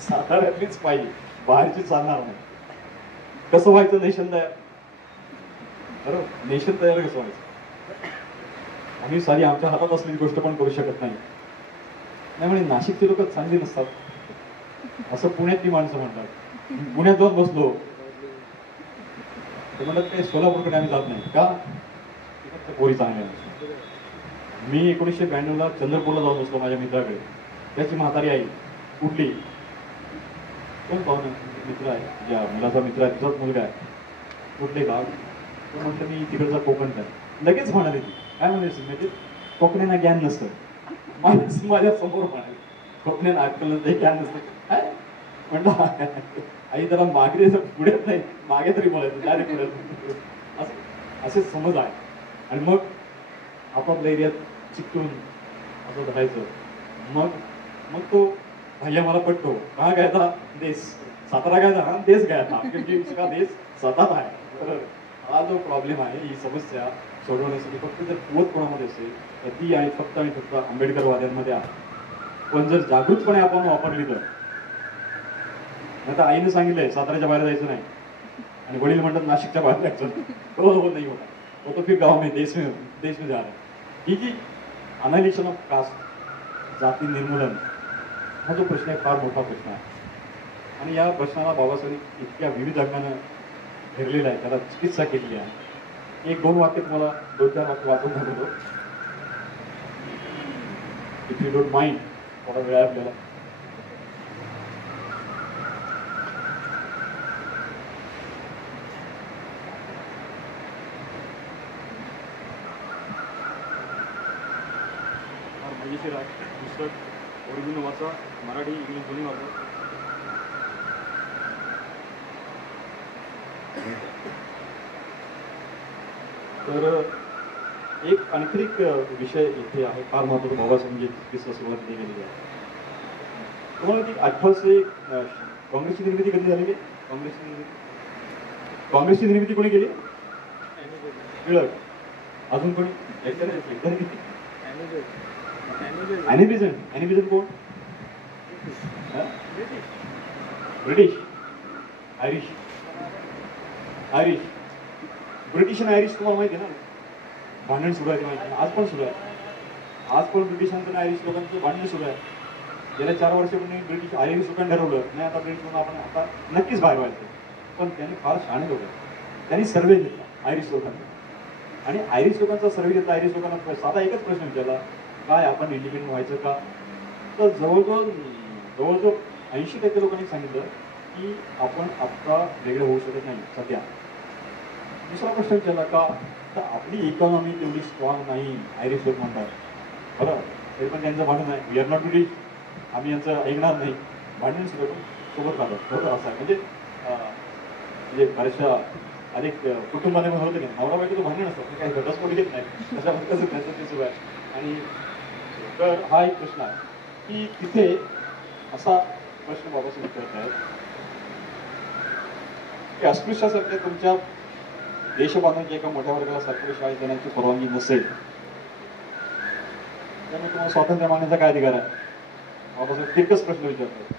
साताऱ्यातलीच पाहिजे, बाहेरची चालणार नाही. कसं व्हायचं नेशन तयार? बरोबर, नेशन तयार कसं व्हायचं? आम्ही सारी आमच्या हातात असलेली गोष्ट पण करू शकत नाही. नाही म्हणजे नाशिकची लोक चांगली नसतात असं पुण्यातली माणसं म्हणतात. पुण्यात जाऊन बसलो ते म्हणतात काही सोलापूरकडे आम्ही जात नाही का, पोरी चांगल्या नसतात. मी 1992ला चंद्रपूरला जाऊन बसलो माझ्या मित्राकडे. त्याची म्हातारी आई कुठली, कोण पाहुणे मित्र आहे, ज्या मुलाचा मित्र आहे तुझाच मुलगा आहे, कुठले गाव? तो म्हटलं मी तिकडचा कोकण काय. लगेच म्हणाले ती, काय म्हणायचं म्हणजे कोकण्यांना ज्ञान नसतं. माझ्या समोर म्हणाले कोकण्यांना अक्कल नसतं, ज्ञान नसतं. काय म्हटलं आई जरा मागे पुढ्यात नाही मागे तरी बोलायचं, डायरेक्ट पुढ्यात. असं असे समज आहे. आणि मग आपापल्या एरियात चिकटून असं धरायचं. मग मग तो भैया मला पटतो, कहा गया था देश, सातारा गया था देश गया था, क्योंकि उसका देश सतत आहे. तर हा जो प्रॉब्लेम आहे, ही समस्या सोडवण्यासाठी फक्त जर कुवत कोणामध्ये असेल तर ती आहे फक्त आणि फक्त आंबेडकरवाद्यांमध्ये आहे. पण जर जागृतपणे आपण वापरली तर, आता आईने सांगितलंय साताऱ्याच्या बाहेर जायचं नाही आणि वडील म्हणतात नाशिकच्या बाहेर जायचं हो नाही होता, वो तो फिर गाव में देश में जा रहा है. ही जी अनालिशन ऑफ कास्ट, जाती निर्मूलन, हा जो प्रश्न आहे फार मोठा प्रश्न आहे. आणि या प्रश्नाला बाबासाहेब इतक्या विविध अंगानं घेरलेला आहे, त्याला चिकित्सा केलेली आहे. एक दोन वाक्य तुम्हाला 2-4 वाक्य वाचून दाखवतो, इफ यू डोंट माइंड. थोडा वेळ आहे आपल्याला. मजेशीर आहे पुस्तक, ओरिजिनल वाचा, मराठी इंग्लिश दोन्ही वाचा. तर एक आणखी एक विषय इथे आहे फार महत्त्वाचा, बाबासाहेबांची चिकित्सा सुरुवात केली गेलेली आहे. तुम्हाला ती 1800 काँग्रेसची निर्मिती कधी झालेली? काँग्रेसची निर्मिती कोणी केली? टिळक. अजून कोणी? ॲनी बेझंट कोण? British, Irish. ब्रिटिश आणि आयरिश तुम्हाला माहिती आहे ना, भांडण सुरू आहे माहिती, आज पण सुरू आहे. आज पण ब्रिटिशांचं आणि आयरिश लोकांचं भांडण सुरू आहे. गेल्या 4 वर्षापूर्वी ब्रिटिश आयरिश लोकांनी ठरवलं नाही आता ब्रिटिश म्हणून आपण आता नक्कीच बाहेर व्हायचं. पण त्यांनी फार शहाणे लोक, त्यांनी सर्वे घेतला आयरिश लोकांना, आणि आयरिश लोकांचा सर्वे घेतला. आयरिश लोकांना साधा एकच प्रश्न विचारला, काय आपण इंडिपेंडंट व्हायचं का? तर जवळजवळ 80% लोकांनी सांगितलं की आपण आत्ता वेगळे होऊ शकत नाही सध्या. दुसरा प्रश्न विचारला का, तर आपली इकॉनॉमी तेवढी स्ट्रॉंग नाही, आयरिश लोक म्हणतात. बरं, तरी पण त्यांचं भांडण आहे, वी आर नॉट ब्रिटिश, आम्ही यांचं ऐकणार नाही, भांडण सुरू सोबत राहतात. बरोबर असं आहे. म्हणजे बऱ्याचशा अनेक कुटुंबाने होतं की नवरा बायकोचं भांडण असतं, काही घटस्फोट घेत नाही, त्याच्यामध्ये कसं त्याचं ते सुरू आहे. आणि तर हा एक प्रश्न आहे की तिथे असा प्रश्न बाबासाहेब विचारत आहेत की अस्पृश्यासारख्या तुमच्या देशबांधवांच्या एका मोठ्या वर्गाला सरकारी शाळेत जाण्याची परवानगी नसेल, त्यामुळे तुम्हाला स्वातंत्र्य मागण्याचा काय अधिकार आहे? बाबासाहेब तिरकस प्रश्न विचारतात.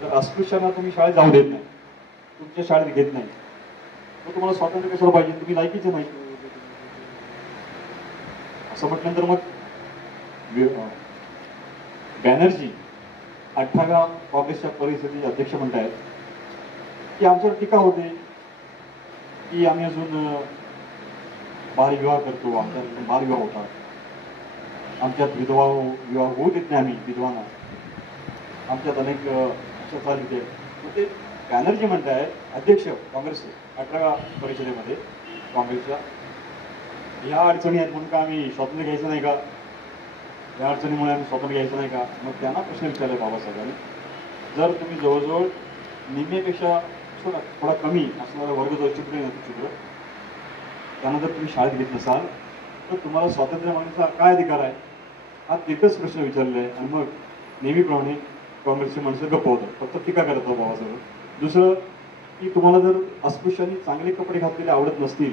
जर अस्पृश्यांना तुम्ही शाळेत जाऊ देत नाही, तुमच्या शाळेत घेत नाही, तर तुम्हाला स्वातंत्र्य कशाला पाहिजे? तुम्ही लायकीचं नाही. असं म्हटल्यानंतर मग बॅनर्जी 18व्या काँग्रेसच्या परिषदेचे अध्यक्ष म्हणतायत की आमच्यावर टीका होते की आम्ही अजून बालविवाह करतो, आमच्यात बालविवाह होतात, आमच्यात विधवा विवाह होऊ देत नाही आम्ही विधवांना, आमच्यात अनेक अशा चालू होते. मग ते बॅनर्जी म्हणतायत अध्यक्ष काँग्रेसचे 18व्या परिषदेमध्ये काँग्रेसच्या, ह्या अडचणी आहेत म्हणून का आम्ही स्वातंत्र्य घ्यायचं नाही का? या अडचणीमुळे आम्ही स्वातंत्र्य घ्यायचं नाही का? मग त्यांना प्रश्न विचारला बाबासाहेबांनी, जर तुम्ही जवळजवळ निम्म्यापेक्षा थोडा कमी असणारा वर्ग जो चित्र त्यांना जर तुम्ही शाळेत घेत नसाल तर तुम्हाला स्वातंत्र्य मागण्याचा काय अधिकार आहे? हा तिथंच प्रश्न विचारले आहे. आणि मग नेहमीप्रमाणे काँग्रेसची माणसं गप्प होतात, फक्त टीका करत होतं बाबासाहेब. दुसरं की तुम्हाला जर अस्पृश्यांनी चांगले कपडे घातलेले आवडत नसतील,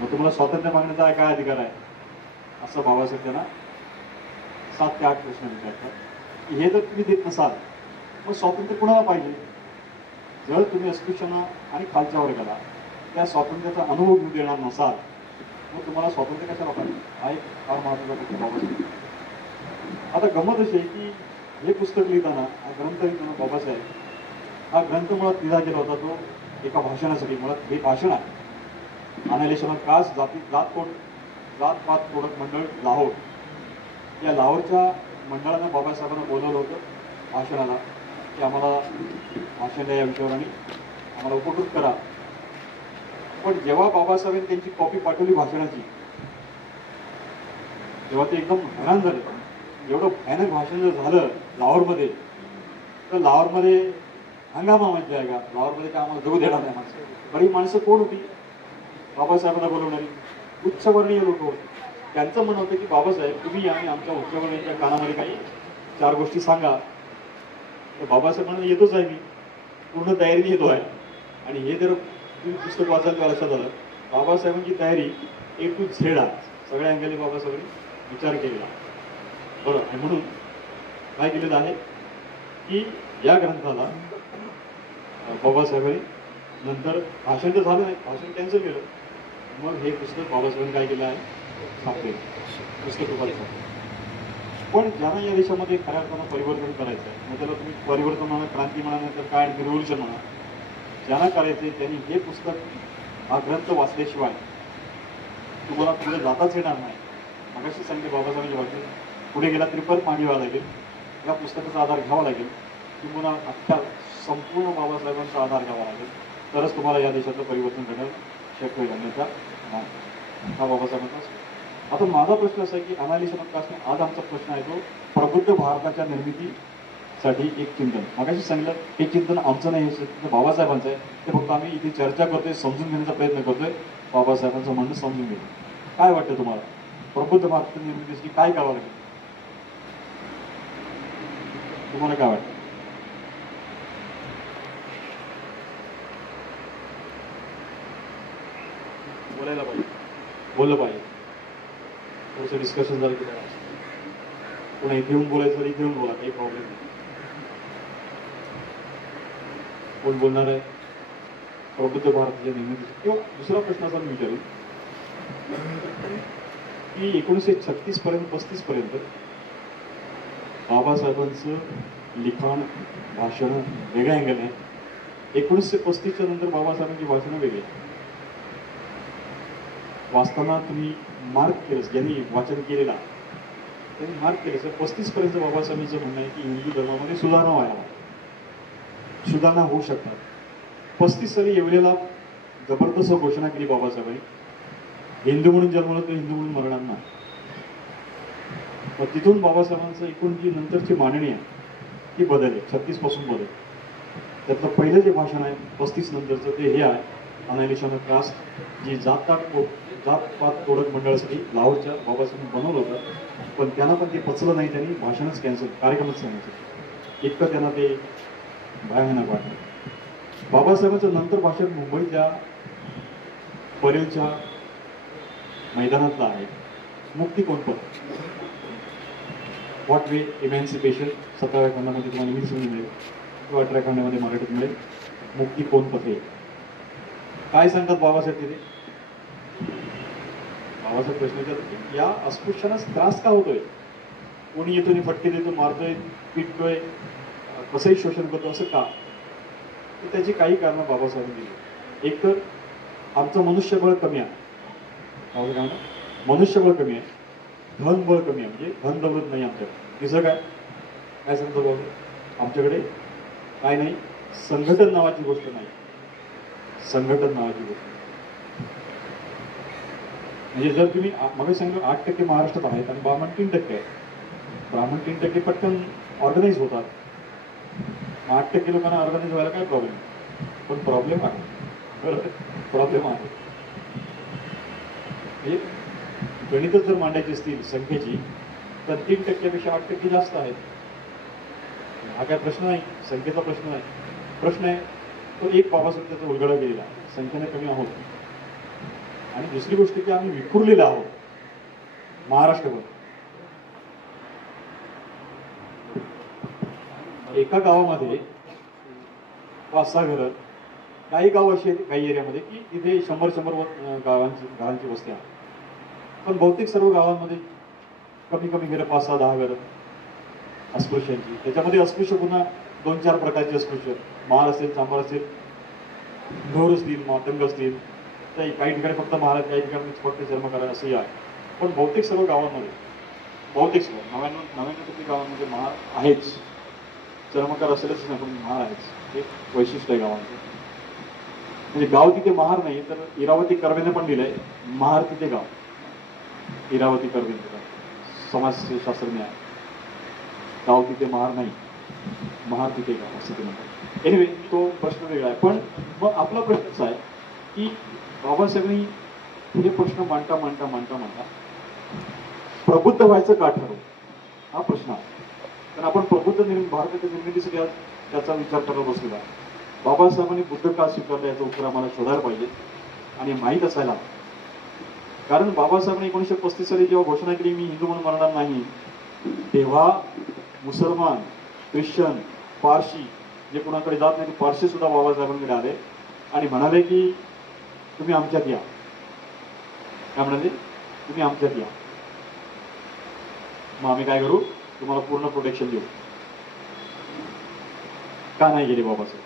मग तुम्हाला स्वातंत्र्य मागण्याचा काय अधिकार आहे? असं बाबासाहेब त्यांना 7 ते 8 प्रश्न विचारतात. हे जर तुम्ही देत नसाल मग स्वातंत्र्य कुणाला पाहिजे? जर तुम्ही अस्पृश्यांना आणि खालच्या वर्गाला त्या स्वातंत्र्याचा अनुभव घेऊ देणार नसाल मग तुम्हाला स्वातंत्र्य कशाला पाहिजे? हा एक फार महत्त्वाचा बाबासाहेब. आता गंमत अशी आहे की हे पुस्तक लिहिताना, हा ग्रंथ लिहिताना बाबासाहेब, हा ग्रंथ मुळात लिहिला गेला होता तो एका भाषणासाठी. मुळात हे भाषण आहे अनालिशन ऑफ कास्ट, जात पात तोडक मंडळ लाहोर. या लाहोरच्या मंडळानं बाबासाहेबांना बोलवलं होतं भाषणाला की आम्हाला भाषण द्या या विषयावर आणि आम्हाला उपकृत करा. पण जेव्हा बाबासाहेबांनी त्यांची कॉपी पाठवली भाषणाची तेव्हा ते एकदम हैराण झाले. एवढं भयानक भाषण जर झालं लाहोरमध्ये तर लाहोरमध्ये हंगामा म्हणजे आहे का? लाहोरमध्ये काय आम्हाला जगू देणार नाही माणसं. बरी माणसं कोण होती बाबासाहेबांना बोलवणारी? उच्चवर्णीय लोक होते. त्यांचं म्हणणं होतं की बाबासाहेब तुम्ही आणि आमच्या उच्चवर्णीयांच्या कानामध्ये काही 4 गोष्टी सांगा. तर बाबासाहेब म्हणून येतोच आहे, मी पूर्ण तयारीने येतो आहे. आणि हे जर तुम्ही पुस्तक वाचाल तेव्हा लक्षात आलं बाबासाहेबांची तयारी A to Z आहे. सगळ्या अँगलने बाबासाहेबांनी विचार केलेला बरं. आणि म्हणून काय केलेलं आहे की या ग्रंथाला बाबासाहेबांनी नंतर भाषण तर झालं नाही, भाषण कॅन्सल केलं. मग हे पुस्तक बाबासाहेबांनी काय केलं आहे, छापले, पुस्तक रूपात. पण ज्यांना या देशामध्ये खऱ्या अर्थानं परिवर्तन करायचं आहे, मग त्याला तुम्ही परिवर्तन म्हणा, क्रांती म्हणा, तर काय रिव्होल्युशन म्हणा, ज्यांना करायचं आहे त्यांनी हे पुस्तक, हा ग्रंथ वाचल्याशिवाय तुम्हाला पुढे जाताच येणार नाही. मगाशी सांगते बाबासाहेबांची वाटते पुढे गेला तरी परत मागे व्हावं लागेल, या पुस्तकाचा आधार घ्यावा लागेल, तुम्हाला अख्ख्या संपूर्ण बाबासाहेबांचा आधार घ्यावा लागेल, तरच तुम्हाला या देशाचं परिवर्तन करणं शक्य होईल. अन्यथा हा बाबासाहेबांचा. आता माझा प्रश्न असा आहे की अनालिशन ऑफ कास्ट, आज आमचा प्रश्न आहे तो प्रबुद्ध भारताच्या निर्मितीसाठी एक चिंतन. मगाशी सांगितलं हे चिंतन आमचं नाही, हे बाबासाहेबांचं आहे. ते फक्त आम्ही इथे चर्चा करतोय, समजून घेण्याचा प्रयत्न करतोय, बाबासाहेबांचं म्हणणं समजून घेतो. काय वाटतं तुम्हाला प्रबुद्ध भारताच्या निर्मितीसाठी काय करावं लागेल? तुम्हाला काय वाटतं? बोलायला पाहिजे, बोललं पाहिजे, थोडंसं डिस्कशन झालं की पुन्हा इथे येऊन बोलायचं, इथे येऊन बोला, काही प्रॉब्लेम नाही. कोण बोलणार आहे प्रबुद्ध भारताच्या निर्मिती? किंवा दुसरा प्रश्न असा मी विचारू की 1936 पर्यंत 35 पर्यंत बाबासाहेबांचं लिखाण, भाषण वेगळ्या अँगल आहे. 1935च्या नंतर बाबासाहेबांची भाषणं वेगळी. वाचताना तुम्ही मार्क केलं, ज्यांनी वाचन केलेला त्यांनी मार्क केलं. 35 पर्यंत बाबासाहेबांचं म्हणणं आहे की हिंदू धर्मामध्ये सुधारणा व्हायला, सुधारणा होऊ शकतात. 35 साली येवलेला जबरदस्त घोषणा केली बाबासाहेबांनी, हिंदू म्हणून जन्मलं तर हिंदू म्हणून मरणार नाही. मग तिथून बाबासाहेबांचं एकूण जी नंतरची मांडणी आहे ती बदलली, 36 पासून बदल. त्यातलं पहिलं जे भाषण आहे 35 नंतरचं ते हे आहे अनालिशन ऑफ कास्ट, जी जात-पात तोडक मंडळासाठी लाहोरच्या बाबासाहेबांनी बनवलं होतं. पण त्यांना पण ते पचलं नाही, त्यांनी भाषणच कॅन्सल, कार्यक्रमच कॅन्सल. इतकं त्यांना ते भयानक वाटलं. बाबासाहेबांचं नंतर भाषण मुंबईतल्या परेलच्या मैदानातलं आहे, मुक्ती कोण पण, व्हॉट वे इमॅन्सिपेशन. 17व्या खंडामध्ये तुम्हाला इंग्लिशमध्ये मिळेल किंवा 18व्या खंडामध्ये मराठीत मिळेल. मुक्ती कोण पथे. काय सांगतात बाबासाहेब तिथे? बाबासाहेब प्रश्न विचारतात की या अस्पृश्यांनाच त्रास का होतोय? कोणी येतो आणि फटके देतो, मारतोय, पिटतोय, कसंही शोषण करतो, असं का? तर त्याची काही कारणं बाबासाहेबांनी दिली. एक तर आमचं मनुष्यबळ कमी आहे. मनुष्यबळ कमी आहे, धनबळ कमी आहे, म्हणजे धन दौलत नाही आमच्याकडे. तिसरं काय सांगतो बाबा, आमच्याकडे काय नाही, संघटन नावाची गोष्ट नाही. संघटन नावाची गोष्ट म्हणजे जर तुम्ही मग सांगितलं 8% महाराष्ट्रात आहेत आणि ब्राह्मण 3% आहे. ब्राह्मण 3% पटकन ऑर्गनाईज होतात. 8% लोकांना ऑर्गनाईज व्हायला काय प्रॉब्लेम? पण प्रॉब्लेम आहे, प्रॉब्लेम आहे. म्हणजे गणितच जर मांडायची असतील संख्येची तर 3%पेक्षा 8% जास्त आहेत. हा काय प्रश्न नाही, संख्येचा प्रश्न नाही. प्रश्न आहे तो एक बाबासाहेब त्याचा उलगडा गेलेला, संख्येने कमी आहोत. आणि दुसरी गोष्ट की आम्ही विखुरलेलो आहोत महाराष्ट्रभर. एका गावामध्ये 5-6 घरं, काही गाव अशी आहेत काही एरियामध्ये की तिथे 100 घरांची वस्ती आहे. पण बहुतेक सर्व गावांमध्ये कमी कमी घरं, 5-6-10 घरं अस्पृश्यांची. त्याच्यामध्ये अस्पृश्य पुन्हा 2-4 प्रकारचे अस्पृश्य, महार असेल, चांभार असेल, ढोर असतील, मातंग असतील. तर काही ठिकाणी फक्त महार, काही ठिकाणी फक्त चर्मकार असंही आहे. पण बहुतेक सर्व गावांमध्ये, बहुतेक सर्व 99% गावांमध्ये महार आहेच. चर्मकार असेलच नाही, पण महार आहेच. एक वैशिष्ट्य आहे गावांचं. म्हणजे गाव तिथे महार नाही, तर इरावती कर्वेने पण दिलंय महार तिथे गाव. इरावती कर्वे समाजशास्त्रज्ञ आहे. गाव तिथे महार नाही, महार तिथे गाव असं ते म्हणतात. एनिवे, तो प्रश्न वेगळा आहे. पण मग आपला प्रश्न असा आहे की बाबासाहेबांनी हे प्रश्न मांडता मांडता मांडता मांडता प्रबुद्ध व्हायचं का ठरवलं, हा प्रश्न आहे. कारण आपण प्रबुद्ध भारताच्या निर्मितीसाठी आज त्याचा विचार करत बसलेला आहे. बाबासाहेबांनी बुद्ध का स्वीकारलं याचं उत्तर आम्हाला शोधायला पाहिजे आणि माहीत असायला. कारण बाबासाहेबांनी 1935 साली जेव्हा घोषणा केली मी हिंदू म्हणून मरणार नाही, तेव्हा मुसलमान, ख्रिश्चन, पारशी जे कोणाकडे जात नाही, ते पारशी सुद्धा बाबासाहेबांकडे आले आणि म्हणाले की तुम्ही आमच्यात या. काय म्हणाले? तुम्ही आमच्यात या, मग आम्ही काय करू, तुम्हाला पूर्ण प्रोटेक्शन देऊ. का नाही गेले बाबासाहेब?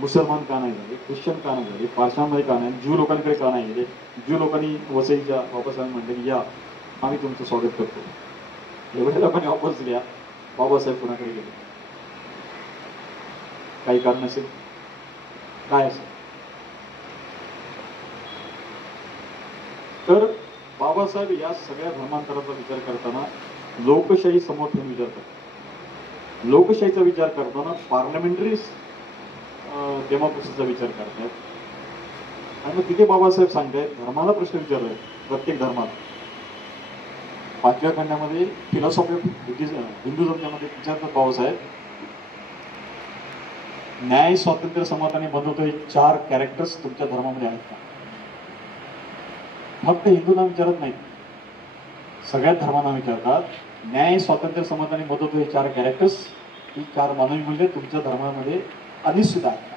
मुसलमान का नाही झाले, ख्रिश्चन का नाही झाले, पारशांमध्ये का नाही, ज्यू लोकांकडे का नाही गेले? ज्यू लोकांनी वसईच्या बाबासाहेब म्हणले की या, आम्ही तुमचं स्वागत करतो. एवढ्या लोकांनी वापस दिल्या, बाबासाहेब कुणाकडे गेले? काही कारण असेल, काय असेल? तर बाबासाहेब या सगळ्या धर्मांतराचा विचार करताना लोकशाही समोर ठेवून विचार करतात. लोकशाहीचा विचार करताना पार्लमेंटरी डेमोक्रेसीचा विचार करतात. आणि मग तिथे बाबासाहेब सांगतायत धर्माला प्रश्न विचारलाय. प्रत्येक धर्मात 5व्या खंडामध्ये फिलॉसॉफी ऑफ हिंदुझमच्यामध्ये विचारतात बाबासाहेब, न्याय, स्वातंत्र्य, समता आणि बंधुत्व हे 4 कॅरेक्टर्स तुमच्या धर्मामध्ये आहेत का? फक्त हिंदूंना विचारत नाहीत, सगळ्याच धर्मांना विचारतात. न्याय, स्वातंत्र्य, समता आणि बंधुत्व हे 4 कॅरेक्टर्स, ही 4 मानवी मूल्य तुमच्या धर्मामध्ये अनिश्चित आहेत का?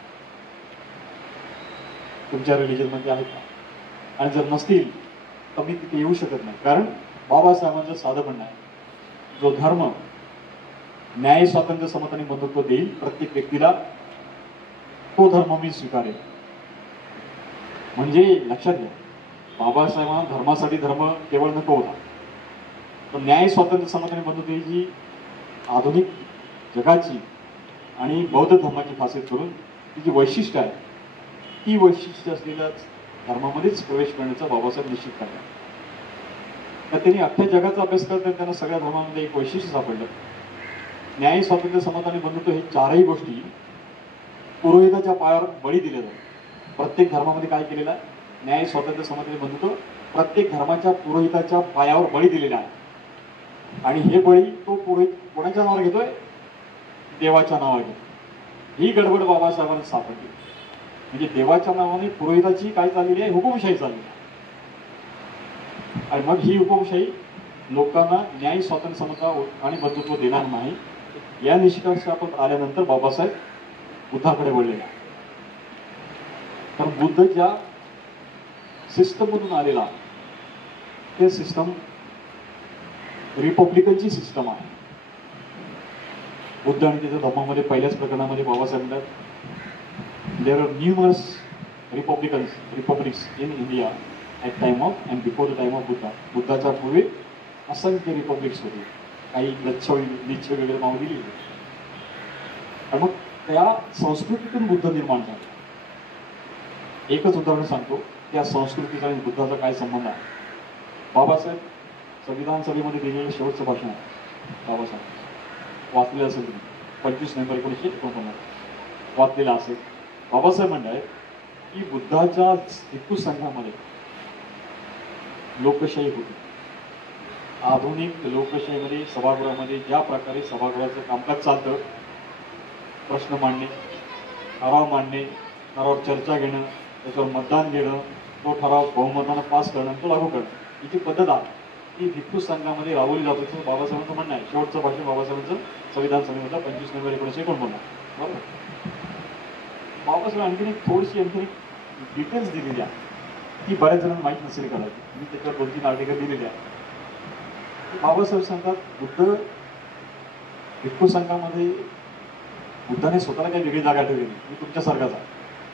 तुमच्या रिलीजनमध्ये आहेत का? आणि जर नसतील तर मी तिथे येऊ शकत नाही. कारण बाबासाहेबांचं साधं म्हणणं आहे, जो धर्म न्याय, स्वातंत्र्य, समता आणि बंधुत्व देईल प्रत्येक व्यक्तीला, तो धर्म मी स्वीकारेल. म्हणजे लक्षात घ्या, बाबासाहेबांना धर्मासाठी धर्म केवळ नको होता, पण न्याय, स्वातंत्र्य, समता आणि बंधुत्व ही जी आधुनिक जगाची आणि बौद्ध धर्माची खासियत करून ती जी वैशिष्ट्य आहे, ती वैशिष्ट्य असलेल्या धर्मामध्येच प्रवेश करण्याचा बाबासाहेब निश्चित करतात. तर त्यांनी अख्ख्या जगाचा अभ्यास करताना त्यांना सगळ्या धर्मामध्ये एक वैशिष्ट्य सापडलं. न्याय, स्वातंत्र्य, समता आणि बंधुत्व हे 4ही गोष्टी पुरोहिताच्या पायावर बळी दिल्या जातात. प्रत्येक धर्मामध्ये काय केलेलं आहे? न्याय, स्वातंत्र्य, समता आणि बंधुत्व प्रत्येक धर्माच्या पुरोहिताच्या पायावर बळी दिलेला आहे. आणि हे बळी तो पुरोहित कोणाच्या नावावर घेतोय? देवाच्या नावावर घेतो. ही गडबड बाबासाहेबांना सापडली. म्हणजे देवाच्या नावाने पुरोहिताची काय चाललेली आहे? हुकुमशाही चाललेली आहे. आणि मग ही हुकुमशाही लोकांना न्याय, स्वातंत्र्य, समता आणि बंधुत्व देणार नाही, या निष्कर्षावर आल्यानंतर बाबासाहेब बुद्धाकडे वळलेला. तर बुद्ध ज्या सिस्टममधून आलेला, ते सिस्टम रिपब्लिकनची सिस्टम आहे. बुद्ध आणि त्याच्या धर्मामध्ये पहिल्याच प्रकरणामध्ये बाबासाहेब म्हणतात, there are numerous republics in India at time of and before the time of Buddha. बुद्धाच्या पूर्वी असंख्य रिपब्लिक्स होती, काही लिच्छ वगैरे नाव दिली. आणि मग त्या संस्कृतीतून बुद्ध निर्माण झाला. एकच उदाहरण सांगतो, त्या संस्कृतीचा आणि बुद्धाचा काय संबंध आहे. बाबासाहेब संविधान सभेमध्ये दिलेलं शेवटचं भाषण आहे. बाबासाहेब वाचलेलं असेल तुम्ही, 25 नोव्हेंबर 1949 वाचलेलं असेल. बाबासाहेब म्हणतात की बुद्धाच्या हिंदू संघामध्ये लोकशाही होती. आधुनिक लोकशाहीमध्ये सभागृहामध्ये ज्या प्रकारे सभागृहाचं कामकाज चालतं, प्रश्न मांडणे, ठराव मांडणे, ठराव चर्चा घेणं, त्याच्यावर मतदान घेणं, तो ठराव बहुमतानं पास करणं, तो लागू करणं, ही जी पद्धत आहे ती भिक्खू संघामध्ये राबवली जात होती. बाबासाहेबांचं म्हणणं आहे, शेवटचं भाषण बाबासाहेबांचं संविधान सभेमधलं 25 नोव्हेंबर 1949. बरोबर. बाबासाहेब आणखी थोडीशी डिटेल्स दिलेली आहे, ती बऱ्याच जणांना माहीत नसेल कदाचित. मी त्याच्यावर 2-3 आर्टिकल दिलेले आहे. बाबासाहेब सांगतात, बुद्ध भिक्खू संघामध्ये बुद्धाने स्वतःला काही वेगळी जागा ठेवली नाही, मी तुमच्यासारखाच आहे.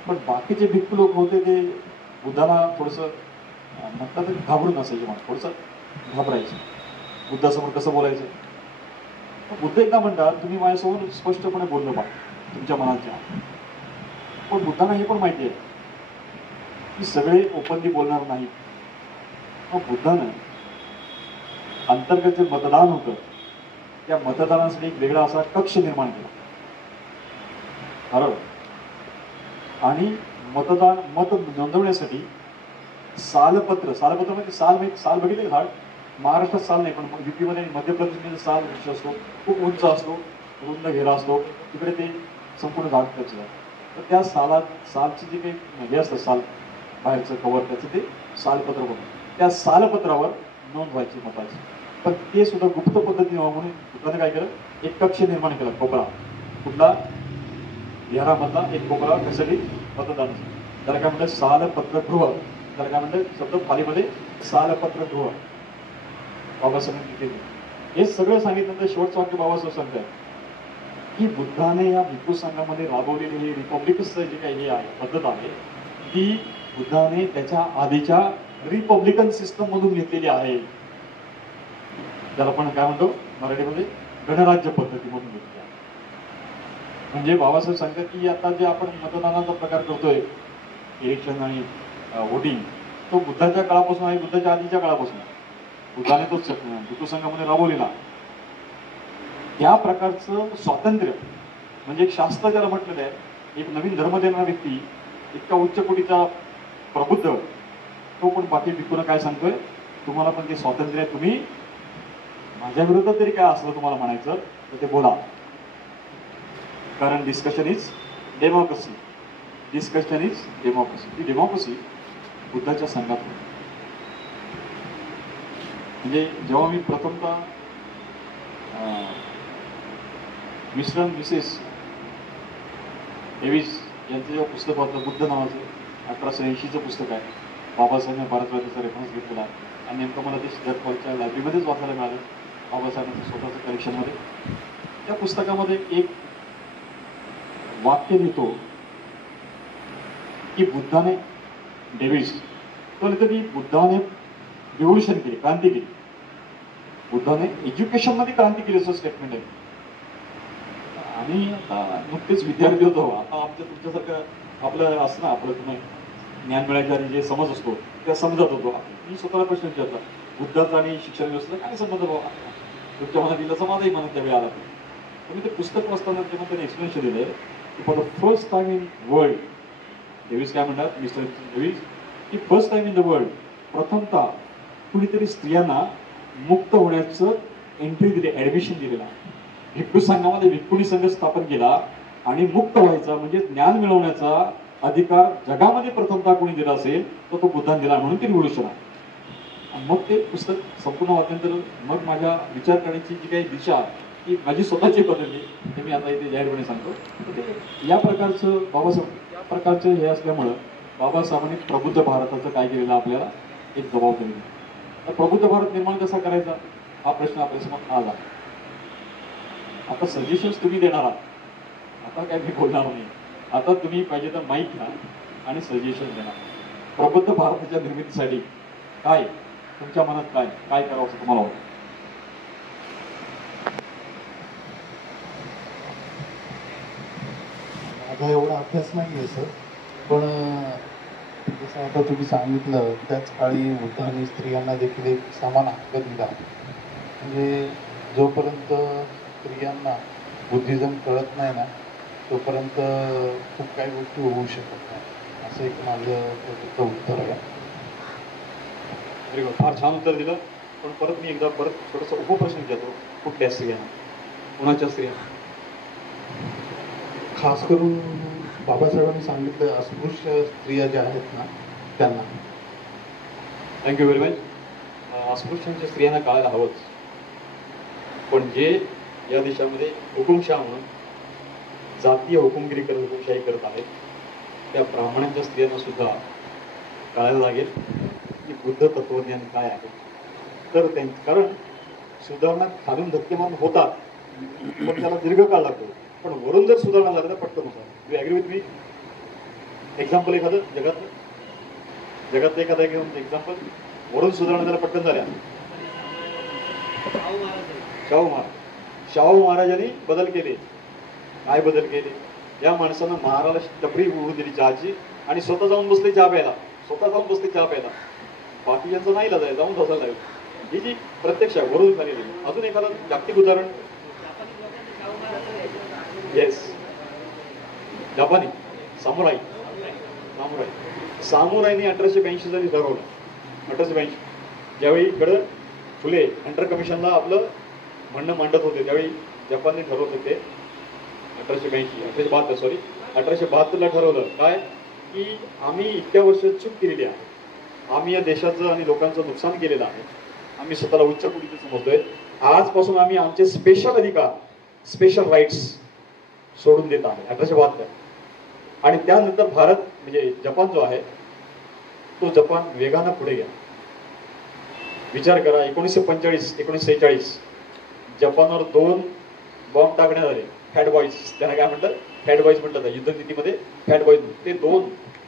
पण बाकीचे भिक्खू लोक होते ते बुद्धाला थोडंसं म्हणतात घाबरून असायचे, म्हणून थोडंसं घाबरायचं. बुद्धासमोर कसं बोलायचं. बुद्ध एकदा म्हणतात, तुम्ही माझ्यासमोर स्पष्टपणे बोललं पाहिजे तुमच्या मनाच्या. पण बुद्धांना हे पण माहिती आहे की सगळे ओपनली बोलणार नाहीत. मग बुद्धानं अंतर्गत जे मतदान होतं त्या मतदानासाठी एक वेगळा असा कक्ष निर्माण केला. बरोबर. आणि मत नोंदवण्यासाठी सालपत्र म्हणजे साल बघितले झाड. महाराष्ट्रात साल नाही, पण युपीमध्ये मध्य प्रदेशमध्ये साल वृक्ष असतो, खूप उंच असतो, रुंद घेरा असतो, तिकडे ते संपूर्ण झाड त्याचं. तर त्या सालची जे काही हे असतं, साल बाहेरचं कवर, त्याचं ते सालपत्र बनतं. त्या सालपत्रावर नोंद व्हायची मताची. पण ते सुद्धा गुप्त पद्धतीने व्हावं म्हणून बुद्धाने काय केलं, एक कक्ष निर्माण केला, कोपरा. कुठला? बिहारामधला एक कोपरा, कशासाठी? मतदान. त्याला काय म्हणतात? सालपत्रगृह. त्याला काय म्हणतात? शब्द पालीमध्ये सालपत्रगृह. बाबासाहेबांनी केले. हे सगळं सांगितल्यानंतर शेवटचं वाक्य बाबासाहेब सांगतात की बुद्धाने या भिक्खू संघामध्ये राबवलेली ही रिपब्लिकचं जे काही हे आहे, पद्धत आहे, ती बुद्धाने त्याच्या आधीच्या रिपब्लिकन सिस्टम मधून घेतलेली आहे. त्याला आपण काय म्हणतो मराठीमध्ये? गणराज्य पद्धतीमधून घेतली आहे. म्हणजे बाबासाहेब सांगतात की आता जे आपण मतदानाचा प्रकार करतोय, इलेक्शन आणि व्होटिंग, तो बुद्धाच्या काळापासून आहे, बुद्धाच्या आधीच्या काळापासून. बुद्धाने तो भिक्खू संघामध्ये राबवलेला त्या प्रकारचं स्वातंत्र्य, म्हणजे एक शास्त्र ज्याला म्हटलेलं आहे, एक नवीन धर्म देणारा व्यक्ती, इतका उच्च कोटीचा प्रबुद्ध, तो पण बाकी भिक्खूंना काय सांगतोय, तुम्हाला पण ते स्वातंत्र्य आहे, तुम्ही माझ्या विरोधात तरी काय असलं तुम्हाला म्हणायचं तर ते बोला. कारण discussion is democracy. Discussion is democracy. He democracy बुद्धाच्या संघात होती. म्हणजे जेव्हा मी प्रथमतः मिस्टर अँड मिसेस डेव्हिस यांचं जेव्हा पुस्तक वाचलं, बुद्ध नावाचं, 1880चं पुस्तक आहे, बाबासाहेबांनी भारतवादाचा रेफरन्स घेतलेला आणि नेमकं मला ते सिद्धार्थ कॉलेजच्या लायब्ररीमध्येच वाचायला मिळालं, बाबासाहेबांच्या स्वतःच्या कलेक्शनमध्ये. त्या पुस्तकामध्ये एक वाक्य लिहितो की बुद्धाने, डेव्हिस तो लिहितो की बुद्धाने रिव्होल्युशन केली, क्रांती केली. बुद्धाने एज्युकेशनमध्ये क्रांती केली असं स्टेटमेंट आहे. आणि आता नुकतेच विद्यार्थी होतो, आता आमच्या तुमच्यासारखं आपलं असं ना, आपलं तुम्ही ज्ञान मिळायच्या आधी जे समज असतो त्या समजत होतो. मी स्वतःला प्रश्न विचारला, बुद्धाचा आणि शिक्षण व्यवस्थेचा काय संबंध बाबा? तुमच्या मनात दिलं असं माझाही मनात त्यावेळी आला. मी ते पुस्तक वाचताना तेव्हा त्यांनी एक्सप्लेनेशन दिलं की for the first time in world, Davis काय म्हणतात, मिस्टर डेव्हिस, की first time in the world, प्रथमतः कुणीतरी स्त्रियांना मुक्त होण्याचं एंट्री दिली, ऍडमिशन दिलेला. भिक्खू संघामध्ये भिक्खुनी संघ स्थापन केला आणि मुक्त व्हायचा म्हणजे ज्ञान मिळवण्याचा अधिकार जगामध्ये प्रथमतः कोणी दिला असेल तर तो बुद्धाने दिला, म्हणून ते रिव्होल्युशन आहे. मग ते पुस्तक संपूर्ण वाचल्यानंतर मग माझ्या विचार करण्याची जी काही दिशा ती माझी स्वतःची बदलली, ते मी आता इथे जाहीरपणे सांगतो. तर ते या प्रकारचं बाबासाहेब, या प्रकारचं हे असल्यामुळं बाबासाहेबांनी प्रबुद्ध भारताचं काय केलेलं आपल्याला एक जबाबदारी दिली. तर प्रबुद्ध भारत निर्माण कसा करायचा हा प्रश्न आपल्यासमोर आला. आता सजेशन्स तुम्ही देणार आहात, आता काय मी बोलणार नाही. आता तुम्ही पाहिजे तर माईक घ्या आणि सजेशन देणार. प्रबुद्ध भारताच्या निर्मितीसाठी काय तुमच्या मनात काय करावं असं तुम्हाला वाटतं? माझा एवढा अभ्यास नाही आहे सर, पण जसं आता तुम्ही सांगितलं त्याच काळी बुद्धाने स्त्रियांना देखील एक समान हक्क दिला. म्हणजे जोपर्यंत स्त्रियांना बुद्धिझम कळत नाही ना तोपर्यंत खूप काही गोष्टी होऊ शकत नाही, असं एक माझं उत्तर आहे. फार छान उत्तर दिलं. पण परत मी एकदा थोडासा उपप्रश्न विचारतो, कुठल्या स्त्रिया, कोणाच्या स्त्रिया? खास करून बाबासाहेबांनी सांगितलं अस्पृश्य स्त्रिया ज्या आहेत ना त्यांना. Thank you very much. अस्पृश्यांच्या स्त्रियांना कळायला हवंच. पण जे या देशामध्ये हुकुमशाह म्हणून जातीय हुकुमगिरी करत हुकुमशाही करत आहेत त्या ब्राह्मणांच्या स्त्रियांना सुद्धा कळायला लागेल की बुद्ध तत्वज्ञान काय आहे. तर कारण सुधारणा खालून धक्केमान होतात पण त्याला दीर्घ काळ लागतो. पण वरून जर सुधारणा झाल्या तर पटकन होतात. You agree with me? Example एखादं जगातलं एखादं एक्झाम्पल वरून सुधारणा त्याला पटकन झाल्या. शाहू महाराजांनी बदल केले. काय बदल केले? या माणसानं महाराला टपरी उडून दिली चहाची आणि स्वतः जाऊन बसले चहा प्यायला. बाकीच्यांचं नाही लाजाय जाऊन बसायला लागेल. ही जी प्रत्यक्ष वरून झालेली. अजून एखादं जागतिक उदाहरण. येस, जपानी सामुराईनी 1882 साली ठरवलं. 1882 ज्यावेळी इकडं फुले हंटर कमिशनला आपलं म्हणणं मांडत होते त्यावेळी जपानने ठरवत होते 1872ला ठरवलं काय की आम्ही इतक्या वर्ष चूक केलेली आहे. आम्ही या देशाचं आणि लोकांचं नुकसान केलेलं आहे. आम्ही स्वतःला उच्च कोटीचं समजतोय. आजपासून आम्ही आमचे स्पेशल अधिकार स्पेशल राईट्स सोडून देत आहे. 1872. आणि त्यानंतर भारत म्हणजे जपान जो आहे तो जपान वेगानं पुढे गेला. विचार करा 1945-1946 जपानवर 2 बॉम्ब टाकण्यात आले. फॅट बॉईज त्यांना काय म्हणतात? फॅट बॉईज म्हणतात युद्धनीतीमध्ये. फॅट बॉईज ते 2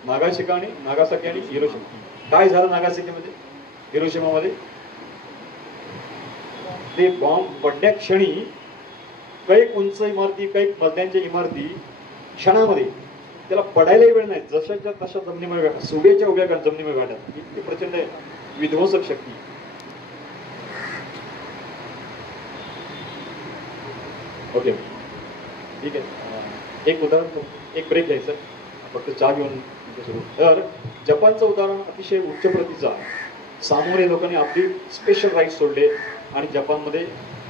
नागासाकी आणि हिरोशिमा. काय झालं नागासाकीमध्ये हिरोशिमामध्ये? ते बॉम्ब पडल्या क्षणी कैक उंच इमारती कैक मजल्यांच्या इमारती क्षणामध्ये त्याला पडायलाही वेळ नाही जशाच्या तशा जमिनीमध्ये भेटतात. सुव्याच्या उभ्या जमिनीमध्ये भेटतात. इतकी प्रचंड विध्वंसक शक्ती. ओके ठीक आहे. एक उदाहरण एक ब्रेक घ्यायचं फक्त चहा घेऊन सुरू. तर जपानचं उदाहरण अतिशय उच्च प्रतीचं आहे. सामोरे लोकांनी आपली स्पेशल राईट्स सोडले आणि जपानमध्ये